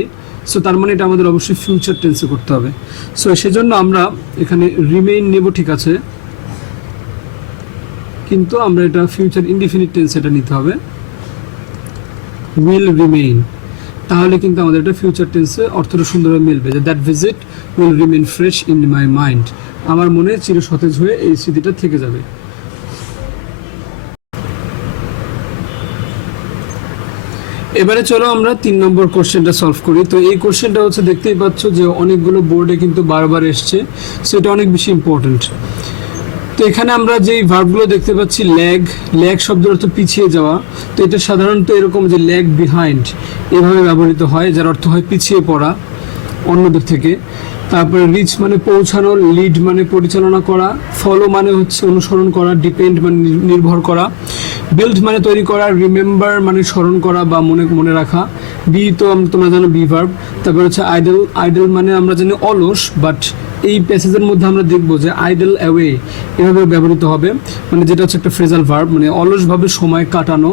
সো তার মানে এটা আমাদের অবশ্যই ফিউচার টেন্সে করতে হবে। সো সেজন্য আমরা এখানে রিমেইন নেব, ঠিক আছে, কিন্তু আমরা এটা ফিউচার ইনডিফিনিট টেন্স এটা নিতে হবে, উইল রিমেইন। তাহলে কিন্তু আমাদের এটা ফিউচার টেন্সে অর্থটা সুন্দরভাবে মিলবে, যে that visit will remain fresh in my mind, আমার মনে চির সতেজ হয়ে এই স্মৃতিটা থেকে যাবে। এবারে চলো আমরা 3 নম্বর কোশ্চেনটা সলভ করি। তো এই কোশ্চেনটা হচ্ছে দেখতেই পাচ্ছ যে অনেকগুলো বোর্ডে কিন্তু বারবার এসছে, সো এটা অনেক বেশি ইম্পর্টেন্ট। তো এখানে আমরা যেই ভার্বগুলো দেখতে পাচ্ছি, ল্যাগ শব্দের অর্থ পিছিয়ে যাওয়া। তো এটা সাধারণত এরকম যে ল্যাগ বিহাইন্ড এভাবে ব্যবহৃত হয়, যার অর্থ হয় পিছিয়ে পড়া অন্যদের থেকে। তারপরে রিচ মানে পৌঁছানো, লিড মানে পরিচালনা করা, ফলো মানে হচ্ছে অনুসরণ করা, ডিপেন্ড মানে নির্ভর করা, বিল্ড মানে তৈরি করা, রিমেম্বার মানে স্মরণ করা বা মনে রাখা। বি তো তোমরা জানো বি ভার্ব। তারপর হচ্ছে আইডল মানে আমরা জানি অলস, বাট এই প্যাসেজের মধ্যে আমরা দেখবো যে আইডল অ্যাওয়ে এভাবে ব্যবহৃত হবে, মানে যেটা হচ্ছে একটা ফ্রেজাল ভার্ব, মানে অলসভাবে সময় কাটানো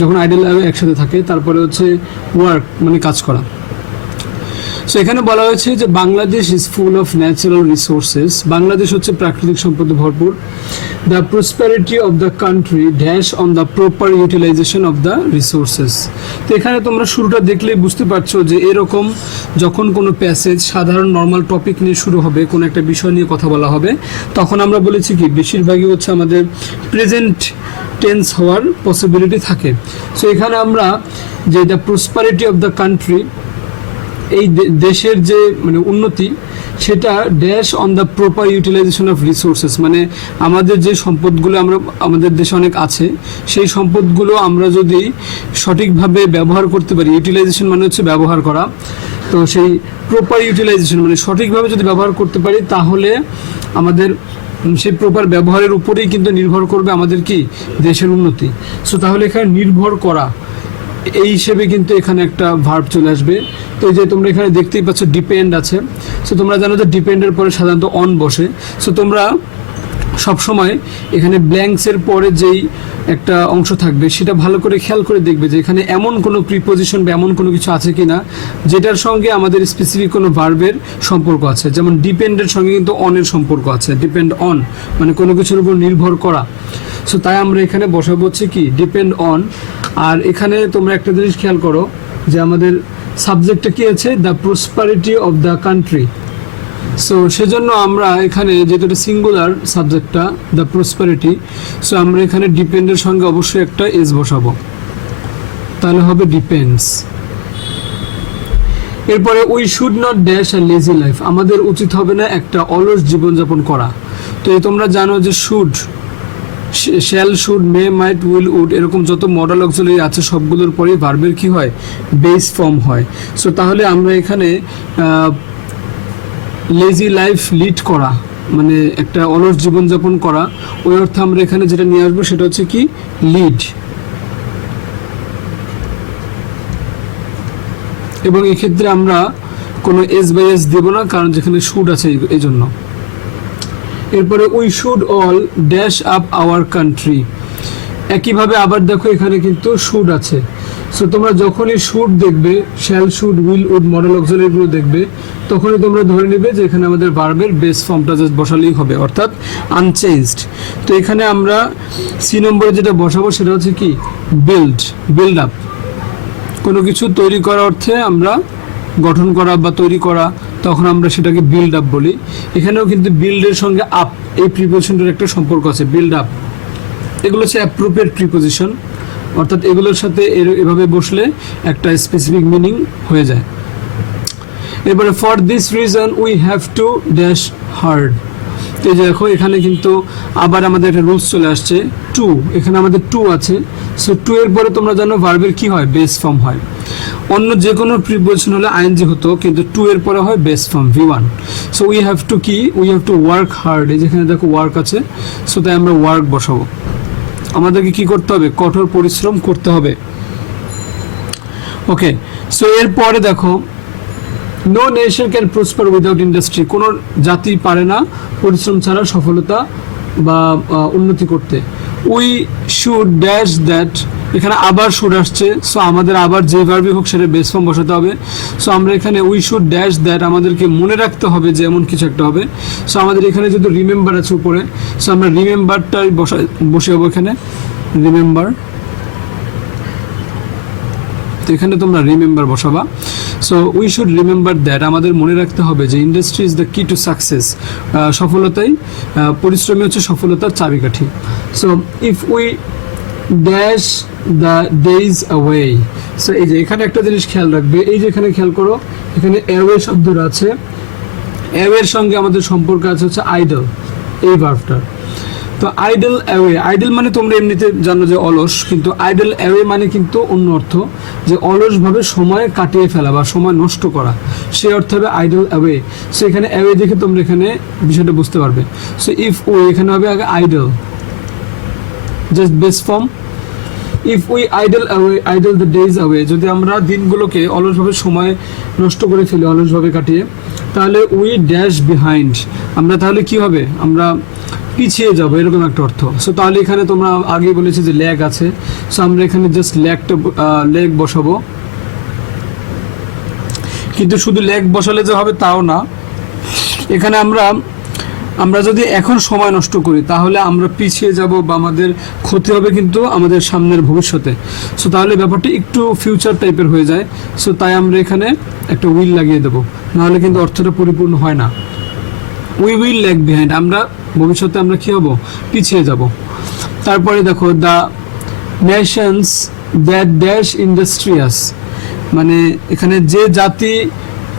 যখন আইডল অ্যাওয়ে একসাথে থাকে। তারপরে হচ্ছে ওয়ার্ক মানে কাজ করা। সো এখানে বলা হয়েছে যে Bangladesh is full of natural resources, Bangladesh হচ্ছে প্রাকৃতিক সম্পদে ভরপুর। The prosperity of the country dash on the proper utilisation of the resources. তো এখানে তোমরা শুরুটা দেখলেই বুঝতে পারছো যে এরকম যখন কোনো প্যাসেজ সাধারণ নর্মাল টপিক নিয়ে শুরু হবে, কোনো একটা বিষয় নিয়ে কথা বলা হবে, তখন আমরা বলেছি কি বেশিরভাগই হচ্ছে আমাদের প্রেজেন্ট টেন্স হওয়ার পসিবিলিটি থাকে। সো এখানে আমরা যে the prosperity of the country, এই দেশের যে মানে উন্নতি, সেটা dash on the proper utilisation of resources, মানে আমাদের যে সম্পদগুলো আমাদের দেশে অনেক আছে, সেই সম্পদগুলো আমরা যদি সঠিকভাবে ব্যবহার করতে পারি, ইউটিলাইজেশন মানে হচ্ছে ব্যবহার করা, তো সেই প্রপার ইউটিলাইজেশন মানে সঠিকভাবে যদি ব্যবহার করতে পারি, তাহলে আমাদের সেই প্রপার ব্যবহারের উপরেই কিন্তু নির্ভর করবে আমাদের কি দেশের উন্নতি। সো তাহলে এখানে নির্ভর করা এই হিসেবে কিন্তু এখানে একটা ভার্ব চলে আসবে। তো এই যে তোমরা এখানে দেখতেই পাচ্ছ ডিপেন্ড আছে। সো তোমরা জানো যে ডিপেন্ডের পরে সাধারণত অন বসে। সো তোমরা সবসময় এখানে ব্ল্যাঙ্কসের পরে যেই একটা অংশ থাকবে সেটা ভালো করে খেয়াল করে দেখবে যে এখানে এমন কোনো প্রিপোজিশন বা এমন কোনো কিছু আছে কিনা যেটার সঙ্গে আমাদের স্পেসিফিক কোনো ভার্বের সম্পর্ক আছে। যেমন ডিপেন্ডের সঙ্গে কিন্তু অনের সম্পর্ক আছে, ডিপেন্ড অন মানে কোনো কিছুর উপর নির্ভর করা। সো তাই আমরা এখানে বসাবো হচ্ছে কি ডিপেন্ড অন। আর এখানে তোমরা একটা জিনিস খেয়াল করো যে আমাদের সাবজেক্টটা কি আছে, the prosperity of the country. So সেজন্য আমরা এখানে যেটা সিঙ্গুলার সাবজেক্টটা দ্য প্রসপারিটি, সো আমরা এখানে ডিপেন্ডের সঙ্গে অবশ্যই একটা এস বসাবো, তাহলে হবে ডিপেন্ডস। এরপরে we should not dash a lazy life, আমাদের উচিত হবে না একটা অলস জীবনযাপন করা। তো এই তোমরা জানো যে should, shall, should, may, might, will, would এরকম যত মডেল অক্সিলারি আছে সবগুলোর পরেই ভার্বের কি হয়, বেস ফর্ম হয়। সো তাহলে আমরা এখানে লেজি লাইফ লিড করা মানে একটা অলস জীবনযাপন করা, ওই অর্থে আমরা এখানে যেটা নিয়ে আসবো সেটা হচ্ছে কি লিড। এবং এক্ষেত্রে আমরা কোনো এস বাই এস দেব না, কারণ যেখানে শুড আছে এই জন্য। এরপরে we should all dash up our country, একইভাবে আবার দেখো এখানে কিন্তু শুড আছে। সো তোমরা যখনই শুড দেখবে, shall, should, will, would modal অক্সিলারিগুলো দেখবে, তখনই তোমরা ধরে নেবে যে এখানে আমাদের ভার্বের বেস ফর্মটা জাস্ট বসালেই হবে, অর্থাৎ আনচেঞ্জড। তো এখানে আমরা সি নম্বরে যেটা বসাবো সেটা হচ্ছে কি বিল্ড, বিল্ড আপ। কোনো কিছু তৈরি করার অর্থে আমরা গঠন করা বা তৈরি করা, তখন আমরা সেটাকে বিল্ড আপ বলি। এখানেও কিন্তু বিল্ডের সঙ্গে আপ এই প্রিপোজিশনটার একটা সম্পর্ক আছে, বিল্ড আপ। এগুলো হচ্ছে অ্যাপ্রোপ্রিয়েট প্রিপোজিশন, অর্থাৎ এগুলোর সাথে এভাবে বসলে একটা স্পেসিফিক মিনিং হয়ে যায়। এরপরে for this reason we have to dash hard. তো এই যে দেখো এখানে কিন্তু আবার আমাদের একটা রুলস চলে আসছে, টু, এখানে আমাদের টু আছে। সো টু এর পরে তোমরা জানো ভার্বের কি হয়, বেস ফর্ম হয়। অন্য যে কোনো প্রিপোজিশন হলে আইএনজি হতো, কিন্তু টু এর পরে হয় base form V1। So we have to কি, we have to work hard, এই যেখানে দেখো ওয়ার্ক আছে, সো তাই আমরা ওয়ার্ক বসাবো। আমাদেরকে কি করতে হবে, কঠোর পরিশ্রম করতে হবে। ওকে, সো এরপরে দেখো no nation can prosper without industry, কোনো জাতি পারে না পরিশ্রম ছাড়া সফলতা বা উন্নতি করতে। উই শুড ড্যাশ দ্যাট, এখানে আবার শুড আসছে, সো আমাদের আবার যে ভার্বই হোক সেটা বেস ফর্ম বসাতে হবে। সো আমরা এখানে উই শুড ড্যাশ দ্যাট, আমাদেরকে মনে রাখতে হবে যে এমন কিছু একটা হবে। সো আমাদের এখানে যদি রিমেম্বার আছে উপরে, সো আমরা রিমেম্বারটাই বসে হবো এখানে রিমেম্বার। তো এখানে তোমরা রিমেম্বার বসাবা। So we should remember that, আমাদের মনে রাখতে হবে যে industry is the key to success, সফলতাই পরিশ্রমী হচ্ছে সফলতার চাবিকাঠি। So if we dash the days away, so এই যে এখানে একটা জিনিস খেয়াল রাখবে, এই যে এখানে খেয়াল করো এখানে অ্যাওয়ে শব্দটা আছে, অ্যাওয়ের সঙ্গে আমাদের সম্পর্ক আছে হচ্ছে আইডল এই ভার্বটা। তো আইডল অ্যাওয়ে, আইডল মানে তোমরা এমনিতে জানো যে অলস, কিন্তু আইডল অ্যাওয়ে মানে কিন্তু অন্য অর্থ, যে অলসভাবে সময় কাটিয়ে ফেলা বা সময় নষ্ট করা, সেই অর্থ হবে আইডল অ্যাওয়ে। সো এখানে অ্যাওয়ে দেখে তোমরা এখানে বিষয়টা বুঝতে পারবে। সো ইফ উই, এখানে হবে আগে idol, just base form. If we idle away, idle the days away, যদি আমরা দিনগুলোকে অলসভাবে সময় নষ্ট করে ফেলি, অলসভাবে কাটিয়ে, তাহলে উই ড্যাশ বিহাইন্ড, আমরা তাহলে কি হবে, আমরা পিছিয়ে যাবো, এরকম একটা অর্থ। সো তাহলে এখানে তোমরা আগে বলেছি যে ল্যাগ আছে, সো আমরা এখানে জাস্ট ল্যাগ বসাবো। কিন্তু শুধু লেগ বসালে যে হবে তাও না, এখানে আমরা যদি এখন সময় নষ্ট করি তাহলে আমরা পিছিয়ে যাব বা আমাদের ক্ষতি হবে কিন্তু আমাদের সামনের ভবিষ্যতে। সো তাহলে ব্যাপারটা একটু ফিউচার টাইপের হয়ে যায়। সো তাই আমরা এখানে একটা উইল লাগিয়ে দেবো, নাহলে কিন্তু অর্থটা পরিপূর্ণ হয় না। উই উইল ল্যাগ বিহাইন্ড, আমরা ভবিষ্যতে আমরা কি হব, পিছিয়ে যাব। তারপরে দেখো the nations that dash industrious, মানে এখানে যে জাতি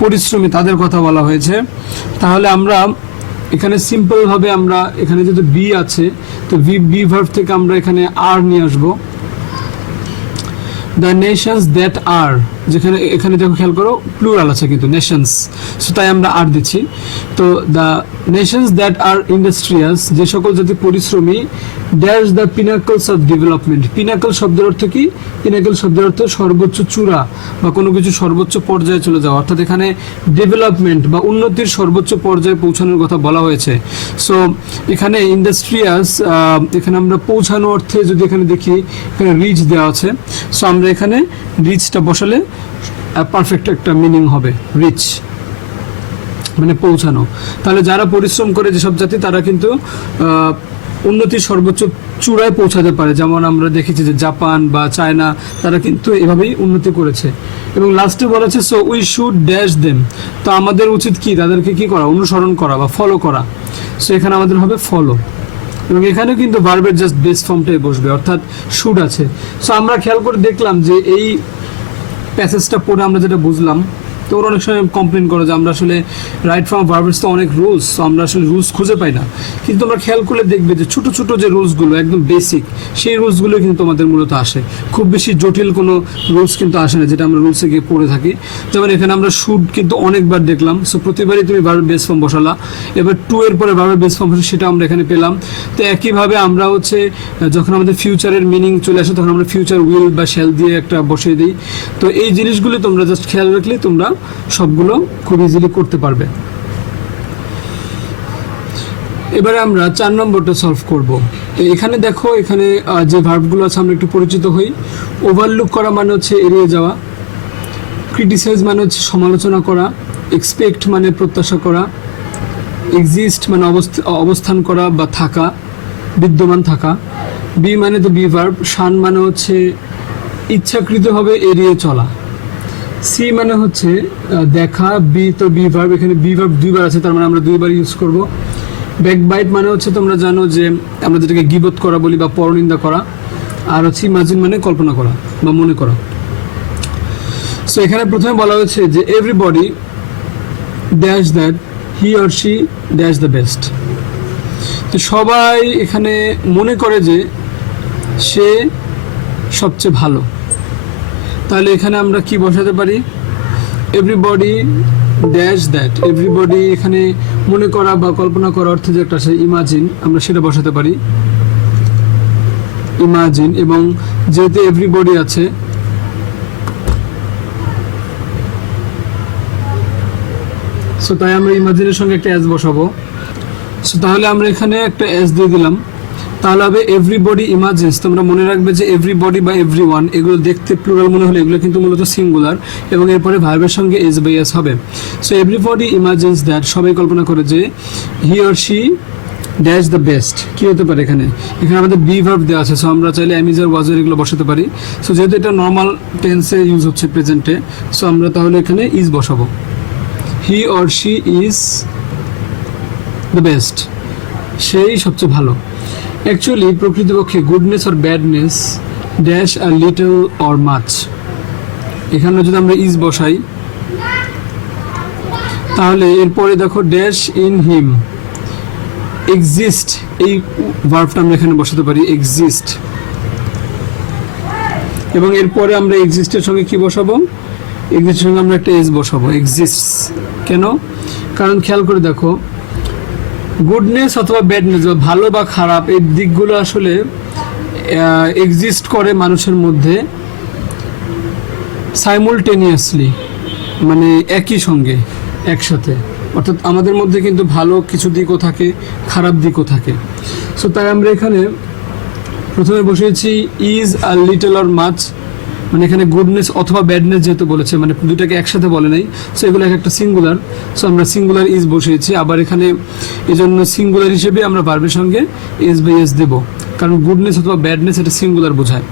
পরিশ্রমী তাদের কথা বলা হয়েছে। তাহলে আমরা এখানে সিম্পলভাবে আমরা এখানে যেহেতু বি আছে তো বি ভার্ব থেকে আমরা এখানে আর নিয়ে আসবো। দ্য নেশনস দ্যাট আর, যেখানে এখানে দেখো খেয়াল করো প্লুরাল আছে কিন্তু নেশনস, সো তাই আমরা আর দিচ্ছি। তো the nations that are industrious, যে সকল জাতি পরিশ্রমী, dash the pinnacles of development. Pinnacle শব্দের অর্থ কি? পিনাকল শব্দের অর্থ সর্বোচ্চ চূড়া বা কোনো কিছু সর্বোচ্চ পর্যায়ে চলে যাওয়া, অর্থাৎ এখানে ডেভেলপমেন্ট বা উন্নতির সর্বোচ্চ পর্যায়ে পৌঁছানোর কথা বলা হয়েছে। সো এখানে ইন্ডাস্ট্রিয়াস, এখানে আমরা পৌঁছানো অর্থে যদি এখানে দেখি এখানে রিচ দেওয়া আছে, সো আমরা এখানে রিচটা বসালে পারফেক্ট একটা মিনিং হবে, রিচ মানে পৌঁছানো। তাহলে যারা পরিশ্রম করে যেসব জাতি তারা কিন্তু উন্নতির সর্বোচ্চ চূড়ায় পৌঁছাতে পারে, যেমন আমরা দেখেছি যে জাপান বা চায়না তারা কিন্তু এভাবেই উন্নতি করেছে। এবং লাস্টে বলেছে so we should dash them, তো আমাদের উচিত কি তাদেরকে কি করা, অনুসরণ করা বা ফলো করা। সো এখানে আমাদের হবে ফলো, এবং এখানেও কিন্তু ভার্বের জাস্ট বেস ফর্মটাই বসবে, অর্থাৎ শুড আছে। সো আমরা খেয়াল করে দেখলাম যে এই প্যাসেজটা পড়ে আমরা যেটা বুঝলাম, তো ওরা অনেক সময় কমপ্লেন করে যে আমরা আসলে রাইট ফর্ম ভার্বস তো অনেক রুলস, তো আমরা আসলে রুলস খুঁজে পাই না। কিন্তু আমরা খেয়াল করলে দেখবে যে ছোট ছোট যে রুলসগুলো একদম বেসিক, সেই রুলসগুলো কিন্তু আমাদের মূলত আসে, খুব বেশি জটিল কোনো রুলস কিন্তু আসে না যেটা আমরা রুলসে গিয়ে পড়ে থাকি। যেমন এখানে আমরা শুড কিন্তু অনেকবার দেখলাম, সো প্রতিবারই তুমি ভার্বের বেস ফর্ম বসালা, এবার টু এর পরে ভার্বের বেস ফর্ম সেটা আমরা এখানে পেলাম। তো একইভাবে আমরা হচ্ছে যখন আমাদের ফিউচারের মিনিং চলে আসে তখন আমরা ফিউচার উইল বা শ্যাল দিয়ে একটা বসিয়ে দিই। তো এই জিনিসগুলো তোমরা জাস্ট খেয়াল রাখলে তোমরা সবগুলো খুব ইজিলি করতে পারবে। এবারে আমরা 4 নম্বরটা সলভ করব। তো এখানে দেখো এখানে যে ভার্বগুলো আছে আমরা একটু পরিচিত হই। ওভারলুক করা মানে হচ্ছে এড়িয়ে যাওয়া, ক্রিটিসাইজ মানে হচ্ছে সমালোচনা করা, এক্সপেক্ট মানে প্রত্যাশা করা, এক্সিস্ট মানে অবস্থান করা বা থাকা, বিদ্যমান থাকা, বি মানে তো বি ভার্ব, শান মানে হচ্ছে ইচ্ছাকৃতভাবে এড়িয়ে চলা, সি মানে হচ্ছে দেখা, বি তো বি ভার্ব, এখানে বি ভার্ব দুইবার আছে তার মানে আমরা দুইবার ইউজ করব। ব্যাকবাইট মানে হচ্ছে তোমরা জানো যে আমরা যেটাকে গীবত করা বলি বা পরনিন্দা করা, আর হচ্ছে ইমাজিন মানে কল্পনা করা বা মনে করা। সো এখানে প্রথমে বলা হয়েছে যে everybody dash that he or she dash the best, তো সবাই এখানে মনে করে যে সে সবচেয়ে ভালো। তাহলে এখানে আমরা কি বসাতে পারি, এভরিবডি ড্যাশ দ্যাট, এভরিবডি এখানে মনে করা বা কল্পনা করা অর্থে যে একটা আছে ইমাজিন, আমরা সেটা বসাতে পারি ইমাজিন। এবং যেহেতু এভরিবডি আছে সো তাই আমরা ইমাজিনের সঙ্গে একটা এস বসাবো। সো তাহলে আমরা এখানে একটা এস দিয়ে দিলাম, তাহলে হবে এভরিবডি ইমাজিনস। তোমরা মনে রাখবে যে এভরিবডি বা এভরিওয়ান এগুলো দেখতে প্লুরাল মনে হলে এগুলো কিন্তু মূলত সিঙ্গুলার, এবং এরপরে ভার্বের সঙ্গে এস বাই এস হবে। সো এভরিবডি ইমাজিনস দ্যাট, সবাই কল্পনা করে যে হি or she dash the best, কি হতে পারে এখানে আমাদের বি ভার্ব দেওয়া আছে, সো আমরা চাইলে অ্যামিজার ওয়াজার এগুলো বসাতে পারি। সো যেহেতু এটা নর্মাল টেন্সে ইউজ হচ্ছে প্রেজেন্টে, সো আমরা তাহলে এখানে ইজ বসাবো, he or she is the best, সেই সবচেয়ে ভালো। অ্যাকচুয়ালি প্রকৃতপক্ষে goodness or badness dash are little or much, এখানে যদি আমরা ইজ বসাই তাহলে এরপরে দেখো ড্যাশ ইন হিম এক্সিস্ট, এই ভার্বটা আমরা এখানে বসাতে পারি এক্সিস্ট, এবং এরপরে আমরা এক্সিস্টের সঙ্গে কি বসাবো, এক্সিস্টের সঙ্গে আমরা একটা এস বসাবো এক্সিস্টস। কেন? কারণ খেয়াল করে দেখো গুডনেস অথবা ব্যাডনেস বা ভালো বা খারাপ এই দিকগুলো আসলে এক্সিস্ট করে মানুষের মধ্যে সাইমুলটেনিয়াসলি, মানে একই সঙ্গে একসাথে, অর্থাৎ আমাদের মধ্যে কিন্তু ভালো কিছু দিকও থাকে খারাপ দিকও থাকে। সো তাই আমরা এখানে প্রথমে বসিয়েছি is are little or much মানে এখানে গুডনেস অথবা ব্যাডনেস যেহেতু বলেছে, মানে দুইটাকে একসাথে বলে নাই, সো এগুলো একটা সিঙ্গুলার, সো আমরা সিঙ্গুলার ইজ বসিয়েছি। আবার এখানে এই জন্য সিঙ্গুলার হিসেবে আমরা ভার্বের সঙ্গে এস বাই এস দেবো, কারণ গুডনেস অথবা ব্যাডনেস এটা সিঙ্গুলার বোঝায়।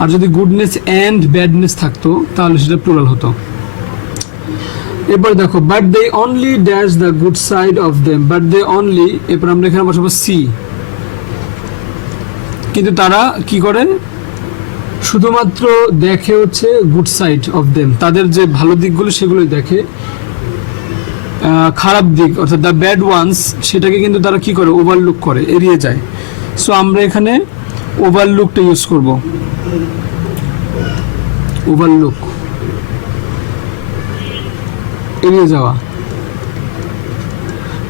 আর যদি গুডনেস অ্যান্ড ব্যাডনেস থাকতো তাহলে সেটা প্লুরাল হতো। এবার দেখো, but they only dash the good side of them, but they only, এরপর আমরা এখানে বসাবো সি, কিন্তু তারা কি করে, শুধুমাত্র দেখে হচ্ছে গুড সাইড অফ দেম, তাদের যে ভালো দিকগুলো সেগুলোই দেখে, খারাপ দিক অর্থাৎ দ্য ব্যাড ওয়ান্স সেটাকে কিন্তু তারা কি করে, ওভারলুক করে, এড়িয়ে যায়। সো আমরা এখানে ওভারলুকটা ইউজ করব, ওভারলুক, এড়িয়ে যাওয়া।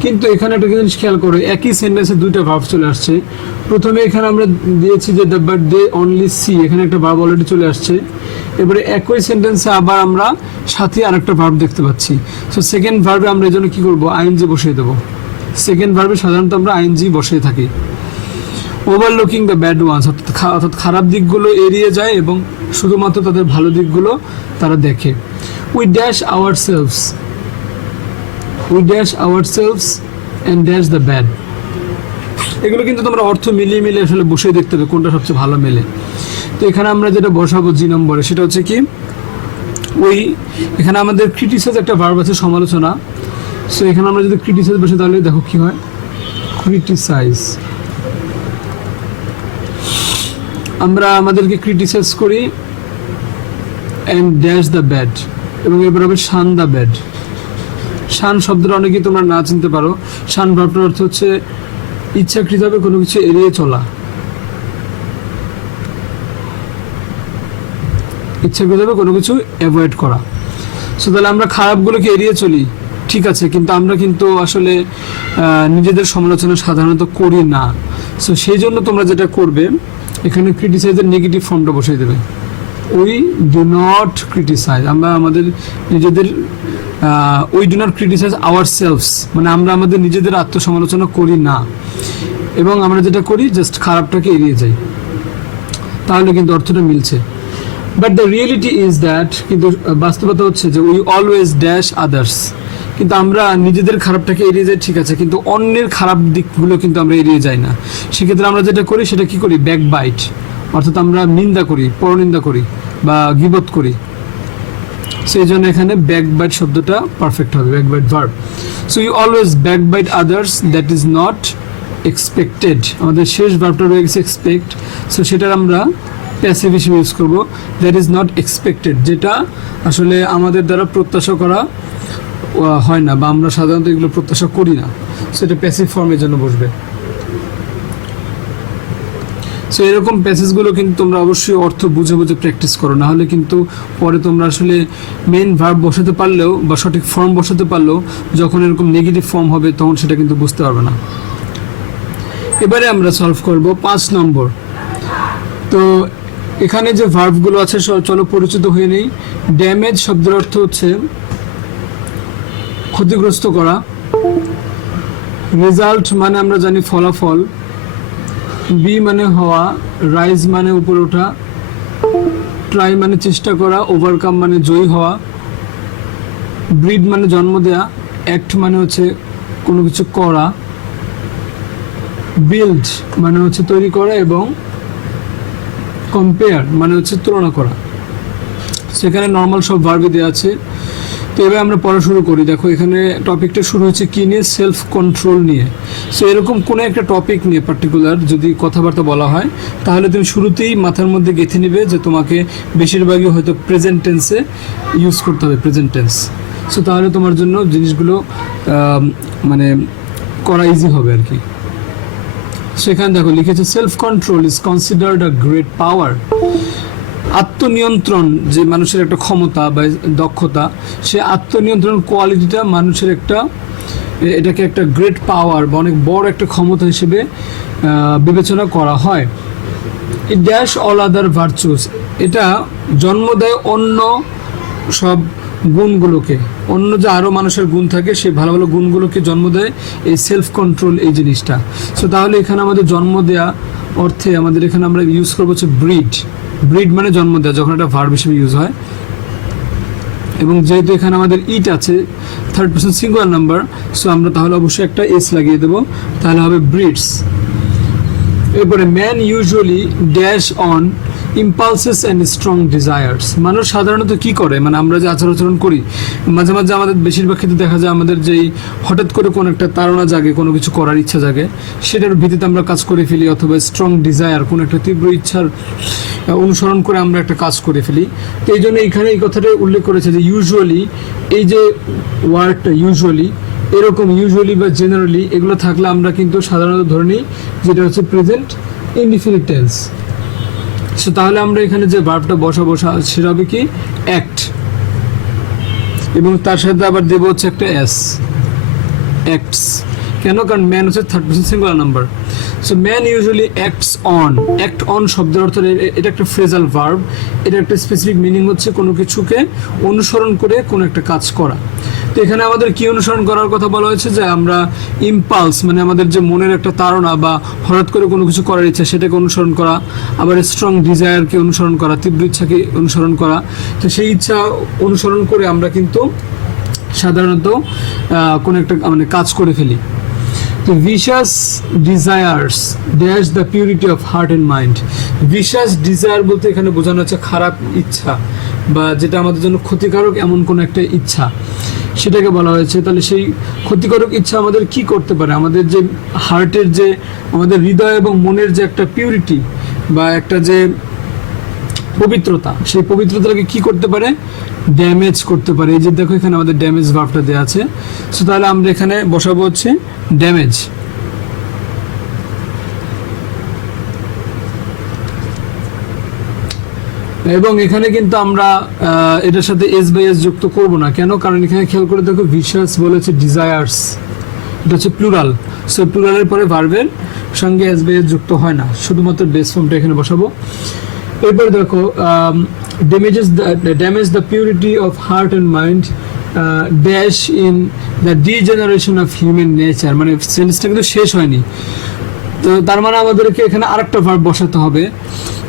কিন্তু এখানে একটা জিনিস খেয়াল করো, একই সেন্টেন্সে দুইটা ভার্ব চলে আসছে। প্রথমে এখানে আমরা দিয়েছি যে the but they only see, এখানে একটা ভার্ব অলরেডি চলে আসছে। এবারে একই সেন্টেন্সে আবার আমরা সাথে আরেকটা ভার্ব দেখতে পাচ্ছি। সো সেকেন্ড ভার্বে আমরা এই জন্য কী করবো, আইএনজি বসিয়ে দেবো। সেকেন্ড ভার্বে সাধারণত আমরা আইএনজি বসিয়ে থাকি। ওভারলুকিং দ্য ব্যাড ওয়ান্স, অর্থাৎ খারাপ দিকগুলো এড়িয়ে যায় এবং শুধুমাত্র তাদের ভালো দিকগুলো তারা দেখে। We dash our selves, we dash our selves and dash the bad. এগুলো কিন্তু তোমরা অর্থ মিলিয়ে মিলিয়ে আসলে বসে দেখতে হবে কোনটা সবচেয়ে ভালো মেলে। তো এখানে আমরা যেটা বসাবো জি নম্বরে, সেটা হচ্ছে কি, ওই এখানে আমাদের ক্রিটিসাইজ একটা ভার্ব আছে, সমালোচনা। সো এখানে আমরা যদি ক্রিটিসাইজ বসে তাহলে দেখো কি হয়, ক্রিটিসাইজ, আমরা আমাদেরকে ক্রিটিসাইজ করি অ্যান্ড ড্যাশ দ্য ব্যাড, এবং এরপর হবে শান দ্য ব্যাড। শান শব্দটা অনেকেই তোমরা না চিনতে পারো। শান ভার্বটার অর্থ হচ্ছে ইচ্ছাকৃতভাবে কোনো কিছু এড়িয়ে চলা, ইচ্ছাকৃতভাবে কোনো কিছু অ্যাভয়েড করা। সো তাহলে আমরা খারাপগুলোকে এড়িয়ে চলি, ঠিক আছে, কিন্তু আমরা কিন্তু আসলে নিজেদের সমালোচনা সাধারণত করি না। সো সেই জন্য তোমরা যেটা করবে, এখানে ক্রিটিসাইজের নেগেটিভ ফর্মটা বসিয়ে দেবে, উই ডু নট ক্রিটিসাইজ, আমরা আমাদের নিজেদের, we do not criticise ourselves, মানে আমরা আমাদের নিজেদের আত্মসমালোচনা করি না, এবং আমরা যেটা করি জাস্ট খারাপটাকে এড়িয়ে যাই। তাহলে কিন্তু অর্থটা মিলছে। But the reality is that, কিন্তু বাস্তবতা হচ্ছে যে উই অলওয়েজ ড্যাশ আদার্স, কিন্তু আমরা নিজেদের খারাপটাকে এড়িয়ে যাই, ঠিক আছে, কিন্তু অন্যের খারাপ দিকগুলো কিন্তু আমরা এড়িয়ে যাই না। সেক্ষেত্রে আমরা যেটা করি সেটা কি করি, ব্যাক বাইট, অর্থাৎ আমরা নিন্দা করি, পরনিন্দা করি বা গীবত করি। সেই জন্য এখানে ব্যাকবাইট শব্দটা পারফেক্ট হবে, backbite verb. So you always backbite others, that is not expected, আমাদের শেষ ভার্বটা রয়ে গেছে এক্সপেক্ট, সো সেটার আমরা প্যাসিভ হিসেবে ইউজ করবো, দ্যাট ইজ নট এক্সপেক্টেড, যেটা আসলে আমাদের দ্বারা প্রত্যাশা করা হয় না, বা আমরা সাধারণত এগুলো প্রত্যাশা করি না, সেটা প্যাসিভ ফর্মের জন্য বসবে। সো এরকম প্যাসেজগুলো কিন্তু তোমরা অবশ্যই অর্থ বুঝে বুঝে প্র্যাকটিস করো, না হলে কিন্তু পরে তোমরা আসলে মেইন ভার্ব বসাতে পারলেও বা সঠিক ফর্ম বসাতে পারলেও যখন এরকম নেগেটিভ ফর্ম হবে তখন সেটা কিন্তু বুঝতে পারবে না। এবারে আমরা সলভ করব 5 নম্বর। তো এখানে যে ভার্বগুলো আছে চলো পরিচিত হয়ে নেই। ড্যামেজ শব্দের অর্থ হচ্ছে ক্ষতিগ্রস্ত করা। রেজাল্ট মানে আমরা জানি ফলাফল। বি মানে হওয়া, রাইজ মানে উপরে ওঠা, ট্রাই মানে চেষ্টা করা, ওভারকাম মানে জয়ী হওয়া, ব্রিড মানে জন্ম দেয়া, অ্যাক্ট মানে হচ্ছে কোনো কিছু করা, বিল্ড মানে হচ্ছে তৈরি করা, এবং কম্পেয়ার মানে হচ্ছে তুলনা করা। সেখানে নর্মাল সব ভার্বই দেওয়া আছে। তো এবার আমরা পড়া শুরু করি। দেখো এখানে টপিকটা শুরু হচ্ছে কি নিয়ে, সেলফ কন্ট্রোল নিয়ে। সো এরকম কোনো একটা টপিক নিয়ে পার্টিকুলার যদি কথাবার্তা বলা হয় তাহলে তুমি শুরুতেই মাথার মধ্যে গেঁথে নিবে যে তোমাকে বেশিরভাগই হয়তো প্রেজেন্ট টেন্সে ইউজ করতে হবে, প্রেজেন্ট টেন্স। সো তাহলে তোমার জন্য জিনিসগুলো মানে করা ইজি হবে আর কি। সেখানে দেখো লিখেছে self control is considered a great power. আত্মনিয়ন্ত্রণ যে মানুষের একটা ক্ষমতা বা দক্ষতা, সে আত্মনিয়ন্ত্রণ কোয়ালিটিটা মানুষের এটাকে একটা গ্রেট পাওয়ার বা অনেক বড় একটা ক্ষমতা হিসেবে বিবেচনা করা হয়। It dash all other virtues, এটা জন্ম দেয় অন্য সব গুণগুলোকে, অন্য যে আরও মানুষের গুণ থাকে সেই ভালো ভালো গুণগুলোকে জন্ম দেয় এই সেলফ কন্ট্রোল এই জিনিসটা। সো তাহলে এখানে আমাদের জন্ম দেয়া অর্থে আমাদের এখানে আমরা ইউজ করবো হচ্ছে ব্রিড। ব্রিড মানে জন্ম দেওয়া, যখন এটা ভার্ব হিসেবে ইউজ হয়। এবং যেহেতু এখানে আমাদের ইট আছে, third person singular number, so আমরা তাহলে অবশ্যই একটা এস লাগিয়ে দেবো, তাহলে হবে ব্রিডস। এরপরে man usually dash on impulses and strong desires. মানুষ সাধারণত কি করে, মানে আমরা যে আচার আচরণ করি, মাঝে মাঝে আমাদের বেশিরভাগ ক্ষেত্রে দেখা যায় আমাদের যেই হঠাৎ করে কোনো একটা তাড়না জাগে, কোনো কিছু করার ইচ্ছা জাগে, সেটার ভিত্তিতে আমরা কাজ করে ফেলি, অথবা স্ট্রং ডিজায়ার, কোনো একটা তীব্র ইচ্ছার অনুসরণ করে আমরা একটা কাজ করে ফেলি। তো এই জন্য এইখানে এই কথাটা উল্লেখ করেছে যে ইউজুয়ালি, এই যে ওয়ার্ডটা ইউজুয়ালি, এরকম ইউজুয়ালি বা জেনারেলি এগুলো থাকলে আমরা কিন্তু সাধারণত ধরে নিই যেটা হচ্ছে প্রেজেন্ট ইনডিফিনিট টেন্স। সো তাহলে আমরা এখানে যে ভার্বটা বসাবো সেটা হবে কি অ্যাক্ট, এবং তার সাথে আবার দেবো হচ্ছে একটা এস, অ্যাক্টস। কেন? কারণ ম্যান হচ্ছে third person singular number. So man usually acts on. Act on শব্দের অর্থ এটা একটা ফ্রেজাল ভার্ব, এটা একটা স্পেসিফিক মিনিং হচ্ছে কোনো কিছুকে অনুসরণ করে কোনো একটা কাজ করা। তো এখানে আমাদের কি অনুসরণ করার কথা বলা হয়েছে, যে আমরা ইম্পালস মানে আমাদের যে মনের একটা তাড়না বা হঠাৎ করে কোনো কিছু করার ইচ্ছা, সেটাকে অনুসরণ করা, আবার স্ট্রং ডিজায়ারকে অনুসরণ করা, তীব্র ইচ্ছাকে অনুসরণ করা। তো সেই ইচ্ছা অনুসরণ করে আমরা কিন্তু সাধারণত কোনো একটা মানে কাজ করে ফেলি। তো vicious desires dash the purity of heart and mind. Vicious desire বলতে এখানে বোঝানো হচ্ছে খারাপ ইচ্ছা, বা যেটা আমাদের জন্য ক্ষতিকারক এমন কোনো একটা ইচ্ছা, সেটাকে বলা হয়েছে। তাহলে সেই ক্ষতিকারক ইচ্ছা আমাদের কি করতে পারে, আমাদের যে হার্টের যে আমাদের হৃদয় এবং মনের যে একটা পিউরিটি বা একটা যে পবিত্রতা, সেই পবিত্রতাকে কি করতে পারে, ড্যামেজ করতে পারে। এই যে দেখো এখানে আমাদের ড্যামেজ ভার্বটা দেওয়া আছে। সো তাহলে আমরা এখানে বসাবো হচ্ছে ড্যামেজ। এবং এখানে কিন্তু আমরা এটার সাথে এস বাই এস যুক্ত করব না। কেন? কারণ এখানে খেয়াল করে দেখো ভিশাস বলেছে ডিজায়ার্স, এটা হচ্ছে প্লুরাল। সো প্লুরালের পরে ভার্বের সঙ্গে এস বাই এস যুক্ত হয় না, শুধুমাত্র বেস ফর্মটা এখানে বসাবো। এরপরে দেখো damage the purity of heart and mind dash in the degeneration of human nature. মানে সেন্টেন্সটা কিন্তু শেষ হয়নি, তো তার মানে আমাদেরকে এখানে আরেকটা ভার্ব বসাতে হবে।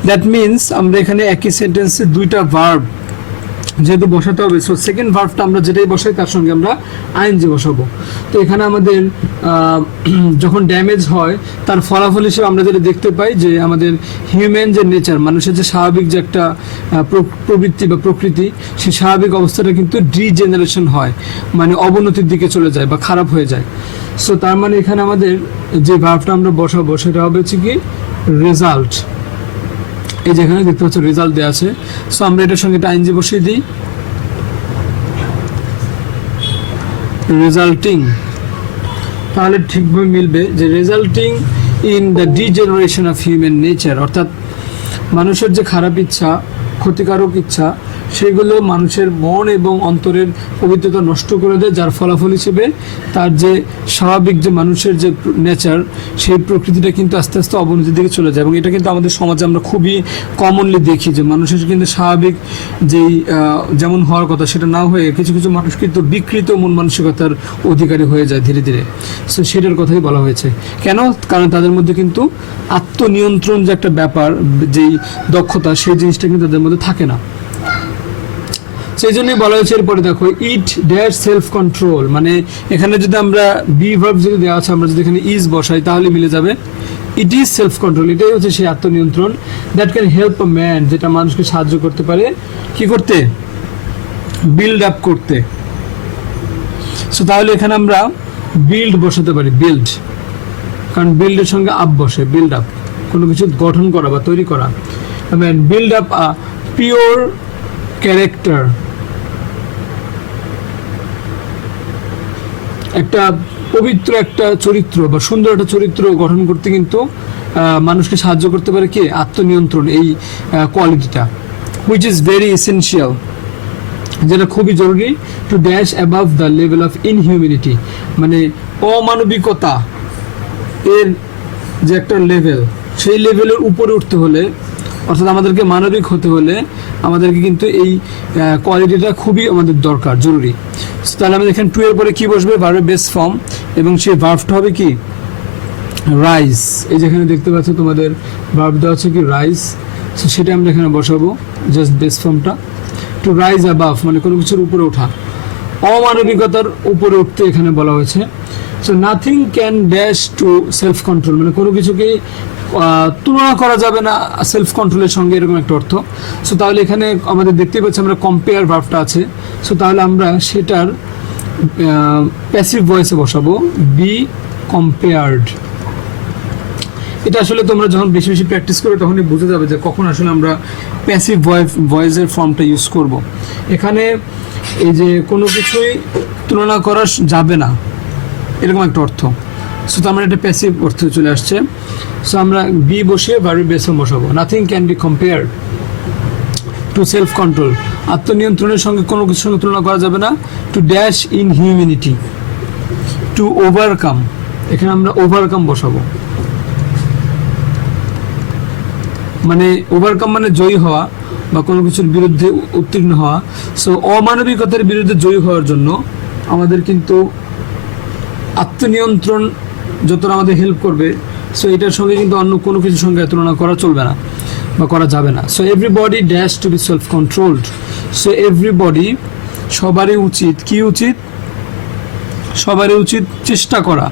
দ্যাট মিনস আমরা এখানে একই সেন্টেন্সে দুইটা ভার্ব যেহেতু বসাতে হবে, সো সেকেন্ড ভার্বটা আমরা যেটাই বসাই তার সঙ্গে আমরা আইএনজি বসাবো। তো এখানে আমাদের যখন ড্যামেজ হয় তার ফলাফল হিসেবে আমরা যেটা দেখতে পাই যে আমাদের হিউম্যান যে নেচার, মানুষের যে স্বাভাবিক যে একটা প্রবৃত্তি বা প্রকৃতি, সেই স্বাভাবিক অবস্থাটা কিন্তু ডিজেনারেশন হয়, মানে অবনতির দিকে চলে যায় বা খারাপ হয়ে যায়। সো তার মানে এখানে আমাদের যে ভার্বটা আমরা বসাবো সেটা হবে হচ্ছে কি রেজাল্ট। এই যেখানে দেখতে পাচ্ছ রেজাল্ট দেওয়া আছে, সো আমরা এটার সঙ্গে একটা আইএনজি বসিয়ে দিই, রেজাল্টিং। তাহলে ঠিকভাবে মিলবে যে resulting in the degeneration of human nature, অর্থাৎ মানুষের যে খারাপ ইচ্ছা, ক্ষতিকারক ইচ্ছা, সেগুলো মানুষের মন এবং অন্তরের পবিত্রতা নষ্ট করে দেয়, যার ফলাফল হিসেবে তার যে স্বাভাবিক যে মানুষের যে নেচার, সেই প্রকৃতিটা কিন্তু আস্তে আস্তে অবনতির দিকে চলে যায়। এবং এটা কিন্তু আমাদের সমাজে আমরা খুবই কমনলি দেখি যে মানুষের কিন্তু স্বাভাবিক যেই যেমন হওয়ার কথা সেটা না হয়ে কিছু কিছু মানুষ কিন্তু বিকৃত মন মানসিকতার অধিকারী হয়ে যায় ধীরে ধীরে। সো সেটার কথাই বলা হয়েছে। কেন? কারণ তাদের মধ্যে কিন্তু আত্মনিয়ন্ত্রণ যে একটা ব্যাপার, যেই দক্ষতা, সেই জিনিসটা কিন্তু তাদের মধ্যে থাকে না। সেই জন্যই বলা হয়েছে। এরপরে দেখো ইট ড্যাশ সেলফ কন্ট্রোল, মানে এখানে যদি আমরা বি ভার্ব যদি দেওয়া আছে, আমরা যদি এখানে ইজ বসাই তাহলে মিলে যাবে। ইট ইজ সেলফ কন্ট্রোল, এটাই হচ্ছে সেই আত্মনিয়ন্ত্রণ। That can help a man, যেটা মানুষকে সাহায্য করতে পারে কি করতে, বিল্ড আপ করতে। সো তাহলে এখানে আমরা বিল্ড বসাতে পারি, বিল্ড, কারণ বিল্ডের সঙ্গে আপ বসে, বিল্ড আপ, কোনো কিছু গঠন করা বা তৈরি করা। Build up a pure character, একটা পবিত্র একটা চরিত্র বা সুন্দর একটা চরিত্র গঠন করতে কিন্তু মানুষকে সাহায্য করতে পারে কে, আত্মনিয়ন্ত্রণ, এই কোয়ালিটিটা, হুইচ ইজ ভেরি এসেনশিয়াল, যেটা খুবই জরুরি। To dash above the level of inhumanity, মানে অমানবিকতা এর যে একটা লেভেল, সেই লেভেলের উপরে উঠতে হলে, অর্থাৎ আমাদেরকে মানবিক হতে হলে আমাদেরকে কিন্তু এই কোয়ালিটিটা খুবই আমাদের দরকার, জরুরি। তাহলে আমাদের এখানে টু এর পরে কি বসবে, ভার্বের বেস ফর্ম, এবং সেই ভার্বটা হবে কি রাইজ। এই যেখানে দেখতে পাচ্ছ তোমাদের ভার্ব দেওয়া আছে কি রাইজ। সো সেটা আমরা এখানে বসাবো, জাস্ট বেস ফর্মটা। টু রাইজ অ্যাবাভ মানে কোনো কিছুর উপরে ওঠা, অমানবিকতার উপরে উঠতে এখানে বলা হয়েছে। So nothing can dash to self control মানে কোনো কিছুকে তুলনা করা যাবে না সেলফ কন্ট্রোলের সঙ্গে, এরকম একটা অর্থ। সো তাহলে এখানে আমাদের দেখতে পাচ্ছি আমরা কম্পেয়ার ভার্বটা আছে। সো তাহলে আমরা সেটার প্যাসিভ ভয়েসে বসাবো, বি কম্পেয়ার্ড। এটা আসলে তোমরা যখন বেশি বেশি প্র্যাকটিস করবে তখনই বুঝে যাবে যে কখন আসলে আমরা প্যাসিভ ভয়েসের ফর্মটা ইউজ করব। এখানে এই যে কোনো কিছুই তুলনা করা যাবে না এরকম একটা অর্থ। সো তো আমরা এটা প্যাসিভ অর্থে চলে আসছে। সো আমরা বি বসিয়ে ভার্ব বেস ফর্ম বসাবো। Nothing can be compared to self control, আত্মনিয়ন্ত্রণের সঙ্গে কোনো কিছুর সঙ্গে তুলনা করা যাবে না। To dash in humanity, to overcome, এখানে আমরা ওভারকাম বসাবো, মানে ওভারকাম মানে জয়ী হওয়া বা কোনো কিছুর বিরুদ্ধে উত্তীর্ণ হওয়া। সো অমানবিকতার বিরুদ্ধে জয়ী হওয়ার জন্য আমাদের কিন্তু আত্মনিয়ন্ত্রণ যতটা আমাদের হেল্প করবে, সো এটার সঙ্গে কিন্তু অন্য কোনো কিছুর সঙ্গে তুলনা করা চলবে না বা করা যাবে না। So everybody dash to be self controlled. So everybody সবারই উচিত, কি উচিত? সবারই উচিত চেষ্টা করা।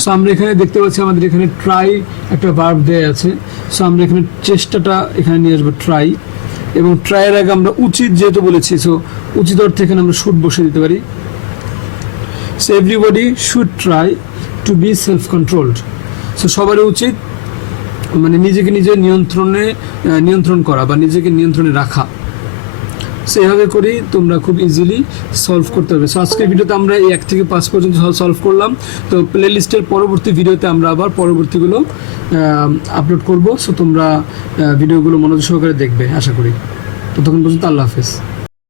সো আমরা এখানে দেখতে পাচ্ছি আমাদের এখানে ট্রাই একটা ভার্ব দেয়া আছে। সো আমরা এখানে চেষ্টাটা এখানে নিয়ে আসবো ট্রাই, এবং ট্রাইয়ের আগে আমরা উচিত যেহেতু বলেছি, সো উচিত অর্থে এখানে আমরা শুড বসে দিতে পারি। So everybody should try to be self controlled. So সবারই উচিত মানে নিজেকে নিজে নিয়ন্ত্রণ করা বা নিজেকে নিয়ন্ত্রণে রাখা। সো এভাবে করেই তোমরা খুব ইজিলি সলভ করতে পারবে। সো আজকের ভিডিওতে আমরা এই 1 থেকে 5 পর্যন্ত সলভ করলাম। তো প্লে লিস্টের পরবর্তী ভিডিওতে আমরা আবার পরবর্তীগুলো আপলোড করব। সো তোমরা ভিডিওগুলো মনোযোগ সহকারে দেখবে আশা করি। ততক্ষণ পর্যন্ত আল্লাহ হাফেজ।